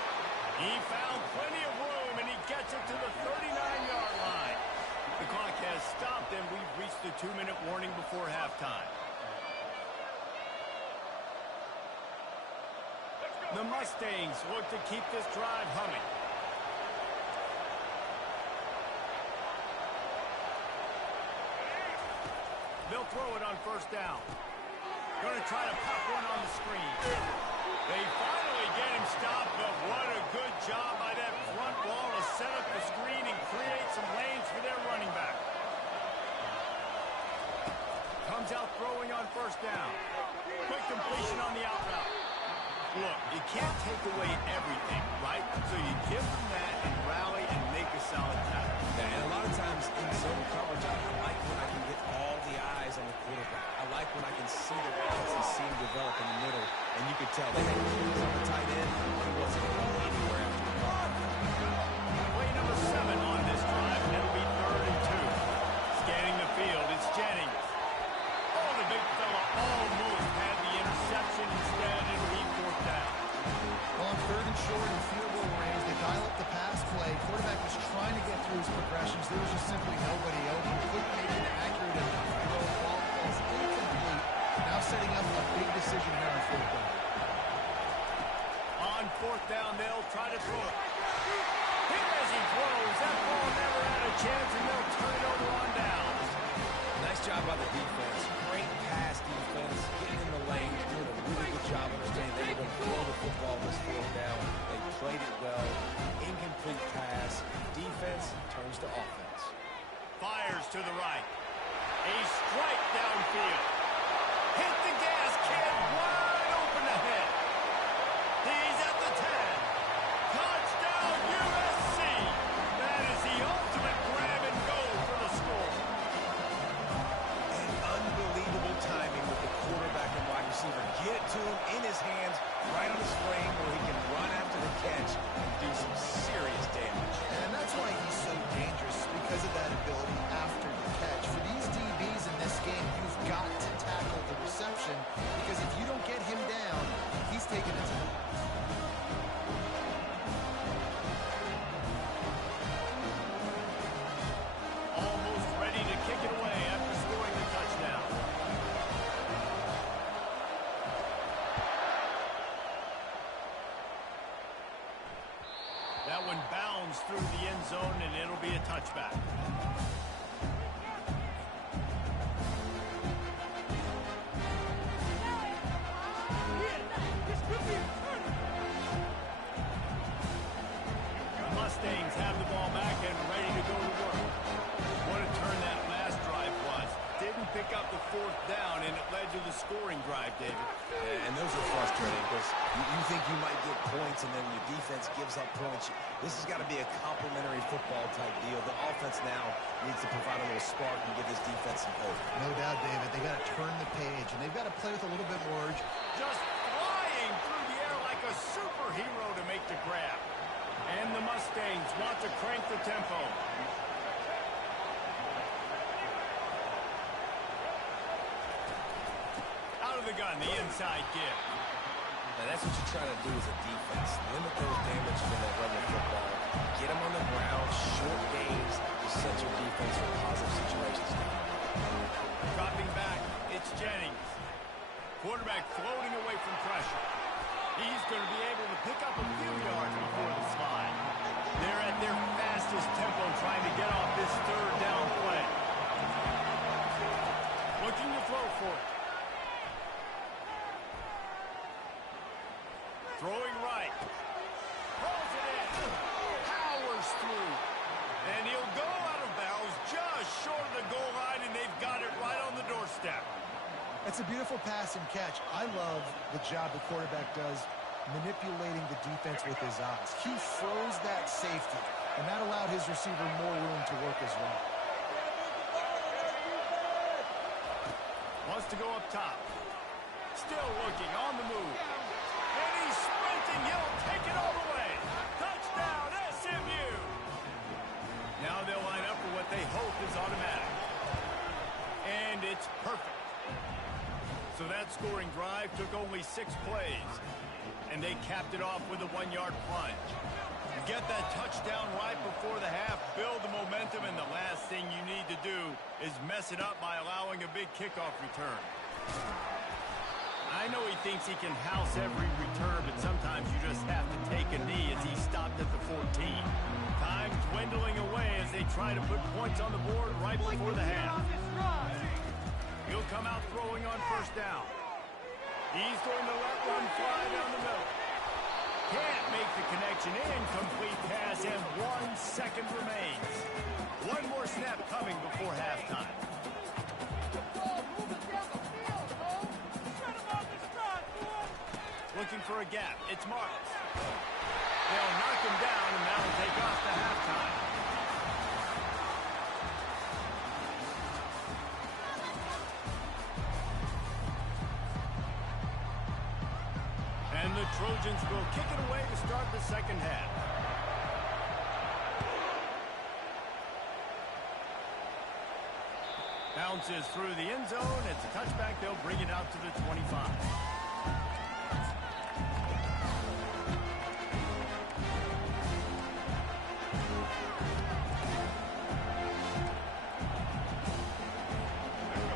He found plenty of room, and he gets it to the 39-yard line. The clock has stopped, and we've reached the 2-minute warning before halftime. The Mustangs look to keep this drive humming. They'll throw it on first down. Going to try to pop one on the screen. They finally get him stopped, but what a good job by that front wall to set up the screen and create some lanes for their running back. Comes out throwing on first down. Quick completion on the out route. Look, you can't take away everything, right? So you give them that and rally and make a solid tackle. Yeah, and a lot of times in zone coverage, I like when I can get all the eyes on the quarterback. I like when I can see the routes and see him develop in the middle. And you could tell they had keys on the tight end, but it wasn't going anywhere after the ball. Play number 7 on this drive, and it'll be 3rd and 2. Scanning the field, it's Jennings. Oh, the big fella almost had the interception. Instead, it'll be 4th down. Well, on 3rd and short in field goal range, they dial up the pass play. Quarterback was trying to get through his progressions. There was just simply nobody open. Couldn't make an accurate enough throw. Ball falls incomplete. fourth down, they'll try to throw it. Here as he throws, that ball never had a chance, and they'll turn it over on downs. Nice job by the defense. Great pass defense, getting in the lane, doing a really good job understanding they were going to throw the football this fourth down. They played it well. Incomplete pass. Defense turns to offense. Fires to the right. A strike downfield. Hit the gas, kid. Wide open ahead. He's at the 10. Touchdown, USC. That is the ultimate grab and go for the score. And unbelievable timing with the quarterback and wide receiver. Get it to him in his hands, right on his frame where he can run after the catch and do some serious damage. And that's why he's so dangerous, because of that ability after the catch. For these DBs in this game, you've got to tackle the reception, because if you don't get him down, he's taking his own. Almost ready to kick it away after scoring the touchdown. That one bounds through the end zone, and it'll be a touchback. The Mustangs have the ball back and ready to go to work. What a turn that last drive was. Didn't pick up the fourth down, and it led to the scoring drive, David. And those are frustrating because you think you might get points and then your defense gives up points. This has got to be a complimentary football type deal. The offense now needs to provide a little spark and give this defense some hope. No doubt, David. They got to turn the page, and they've got to play with a little bit more urge. Just flying through the air like a superhero to make the grab. And the Mustangs want to crank the tempo. Out of the gun, the inside give. Now that's what you're trying to do as a defense. Limit those damage when they run the football. Get them on the ground, short gains to set your defense for positive situations. Dropping back, it's Jennings. Quarterback floating away from pressure. He's going to be able to pick up a few yards before the slide. They're at their fastest tempo trying to get off this third down play. Looking to throw for it. Throwing right. Pulls it in. Powers through. And he'll go out of bounds just short of the goal line, and they've got it right on the doorstep. It's a beautiful pass and catch. I love the job the quarterback does manipulating the defense with his eyes. He froze that safety, and that allowed his receiver more room to work as well. Wants to go up top. Still looking on the move. And he's sprinting. He'll take it all the way. Touchdown, SMU. Now they'll line up for what they hope is automatic. And it's perfect. So that scoring drive took only 6 plays. And they capped it off with a 1-yard plunge. You get that touchdown right before the half, build the momentum, and the last thing you need to do is mess it up by allowing a big kickoff return. I know he thinks he can house every return, but sometimes you just have to take a knee as he stopped at the 14. Time dwindling away as they try to put points on the board right before the half. He'll come out throwing on first down. He's going to let one fly down the middle. Can't make the connection. Incomplete pass, and 1 second remains. One more snap coming before halftime. Looking for a gap. It's Marks. They'll knock him down, and that'll take off to halftime. And the Trojans will kick it away to start the second half. Bounces through the end zone. It's a touchback. They'll bring it out to the 25.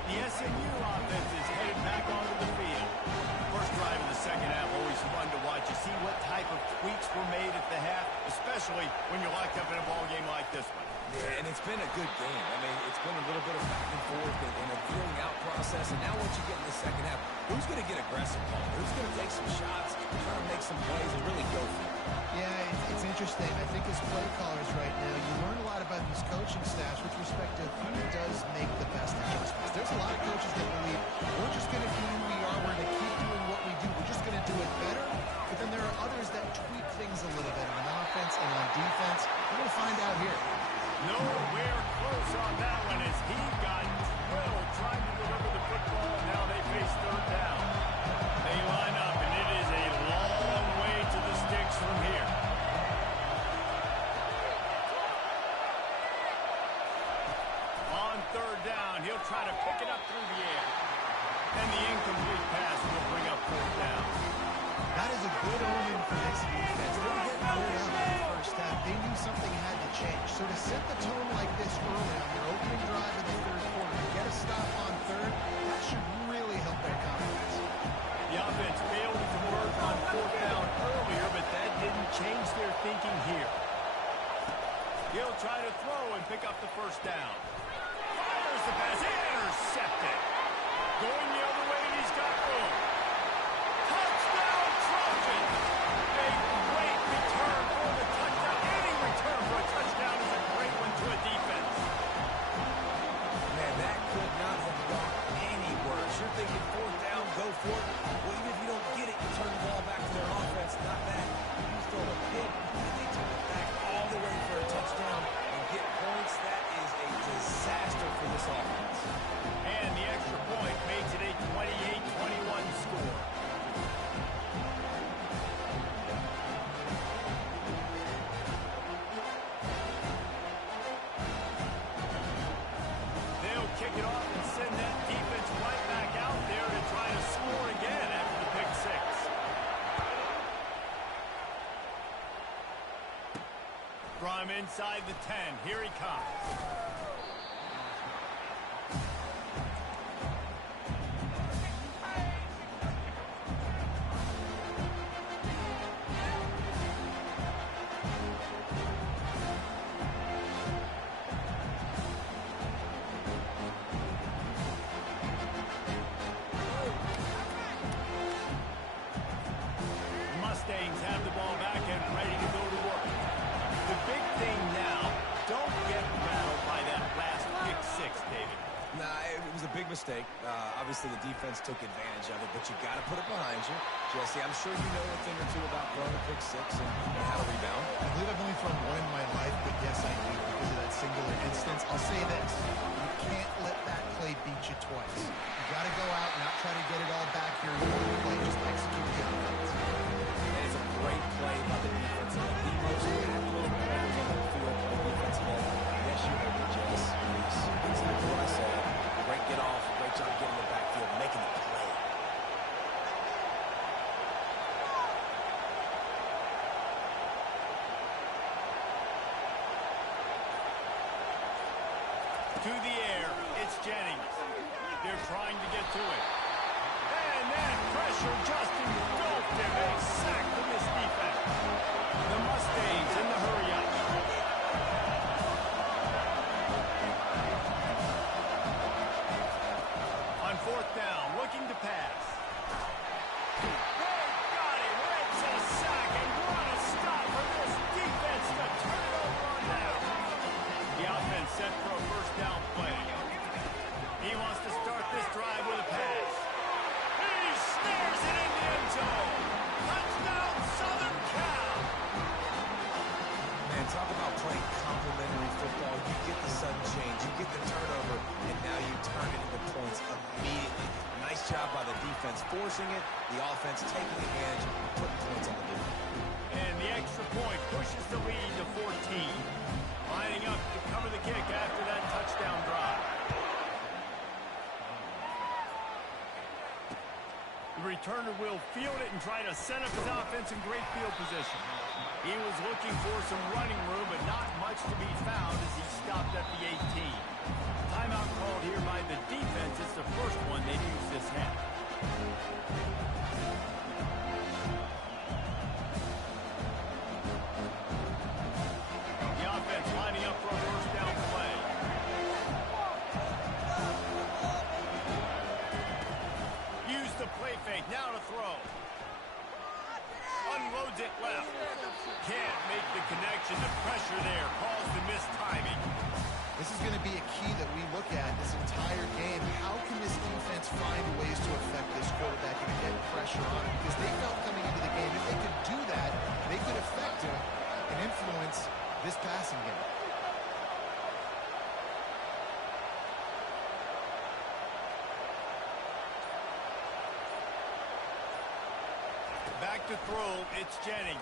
The SMU offense is headed back onto the field. First drive of the second half, always fun to watch. You see what type of this one. Yeah, and it's been a good game. I mean, it's been a little bit of back and forth and a feeling out process. And now once you get in the second half, who's going to get aggressive, Paul? Who's going to take some shots, try to make some plays, and really go for it? Yeah, it's interesting. I think as play callers right now, you learn a lot about these coaching staffs with respect to who does make the best adjustments. There's a lot of coaches that believe we're just going to be who we are. We're going to keep doing what we do. We're just going to do it better. But then there are others that tweak things a little bit on offense and on defense. We're going to find out here. Nowhere close on that one as he got drilled trying to deliver the football. Now they face third down. They line up, and it is a long way to the sticks from here. On third down, he'll try to pick it up through the air. And the incomplete pass will bring up fourth down. That is a good omen for this defense. They were getting pulled up in the first half. They knew something had to change. So to set the tone like this early on their opening drive of the third quarter, to get a stop on third, that should really help their confidence. The offense failed to convert on fourth down earlier, but that didn't change their thinking here. He'll try to throw and pick up the first down. Fires the pass, intercepted. Going the other way, and he's got room. Touchdown, Trojans! A great return for the touchdown. Any return for a touchdown is a great one to a defense. Man, that could not have gone any worse. You're thinking fourth down, go for it. Well, even if you don't get it, you turn the ball back to their offense. Not that. You throw a pick, and they turn it back all the way for a touchdown and get points. That is a disaster for this offense. And the extra point makes it a 28-21 score. They'll kick it off and send that defense right back out there to try to score again after the pick six. From inside the 10, here he comes. Mustangs have the ball back and ready to go to work. The big thing now, don't get rattled by that last pick six, David. Nah, it was a big mistake. Obviously, the defense took advantage of it, but you got to put it behind you. Jesse, I'm sure you know a thing or two about throwing a pick six and how to rebound. I believe I've only thrown one in my life, but yes, I do because of that singular instance. I'll say this. You can't let that play beat you twice. You got to go out and not try to get it all back here in one play. Just execute the offense. And it's a great play by the defense. One of the most athletic players on the field on the defensive end. Yes, you heard me, Jess. It's exactly what I said. Great get off. Great job getting the backfield, making the play. To the air, it's Jennings. They're trying to get to it. And that pressure just engulfed him. A sack from this defense. The Mustangs in the hurry-up. On fourth down, looking to pass. They got him. It's a sack, and what a stop for this defense to turn it over on down. The offense set for a first down play. He wants to start this drive with a pass. He snares it in the end zone. Touchdown, Southern Cal. Man, talk about playing complementary football. You get the sudden change, you get the turnover, and now you turn it into points immediately. Nice job by the defense forcing it, the offense taking advantage and putting points on the board. And the extra point pushes the lead to 14. Lining up to cover the kick after that touchdown drive. The returner will field it and try to set up his offense in great field position. He was looking for some running room, but not much to be found as he stopped at the 18. Timeout called here by the defense. It's the first one they've used this half. The offense lining up pressure there. Calls the missed timing. This is going to be a key that we look at this entire game. How can this defense find ways to affect this quarterback and get pressure on him? Because they felt coming into the game, if they could do that, they could affect him and influence this passing game. Back to throw, it's Jennings.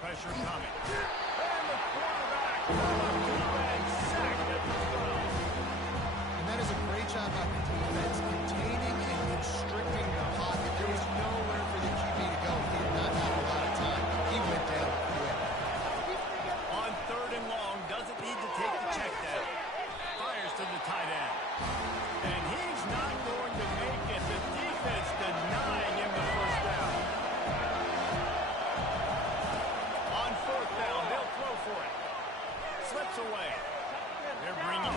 Pressure coming. And the quarterback sacked at the 12. And that is a great job by the defense, containing and constricting the pocket. There was nowhere for the QB to go. He did not have a lot of time. He went down quick. On 3rd and long, doesn't need to take the check down. Fires to the tight end. And he's not going to make it. The defense denying him the first down. On 4th down, they'll throw for it. Slips away. They're bringing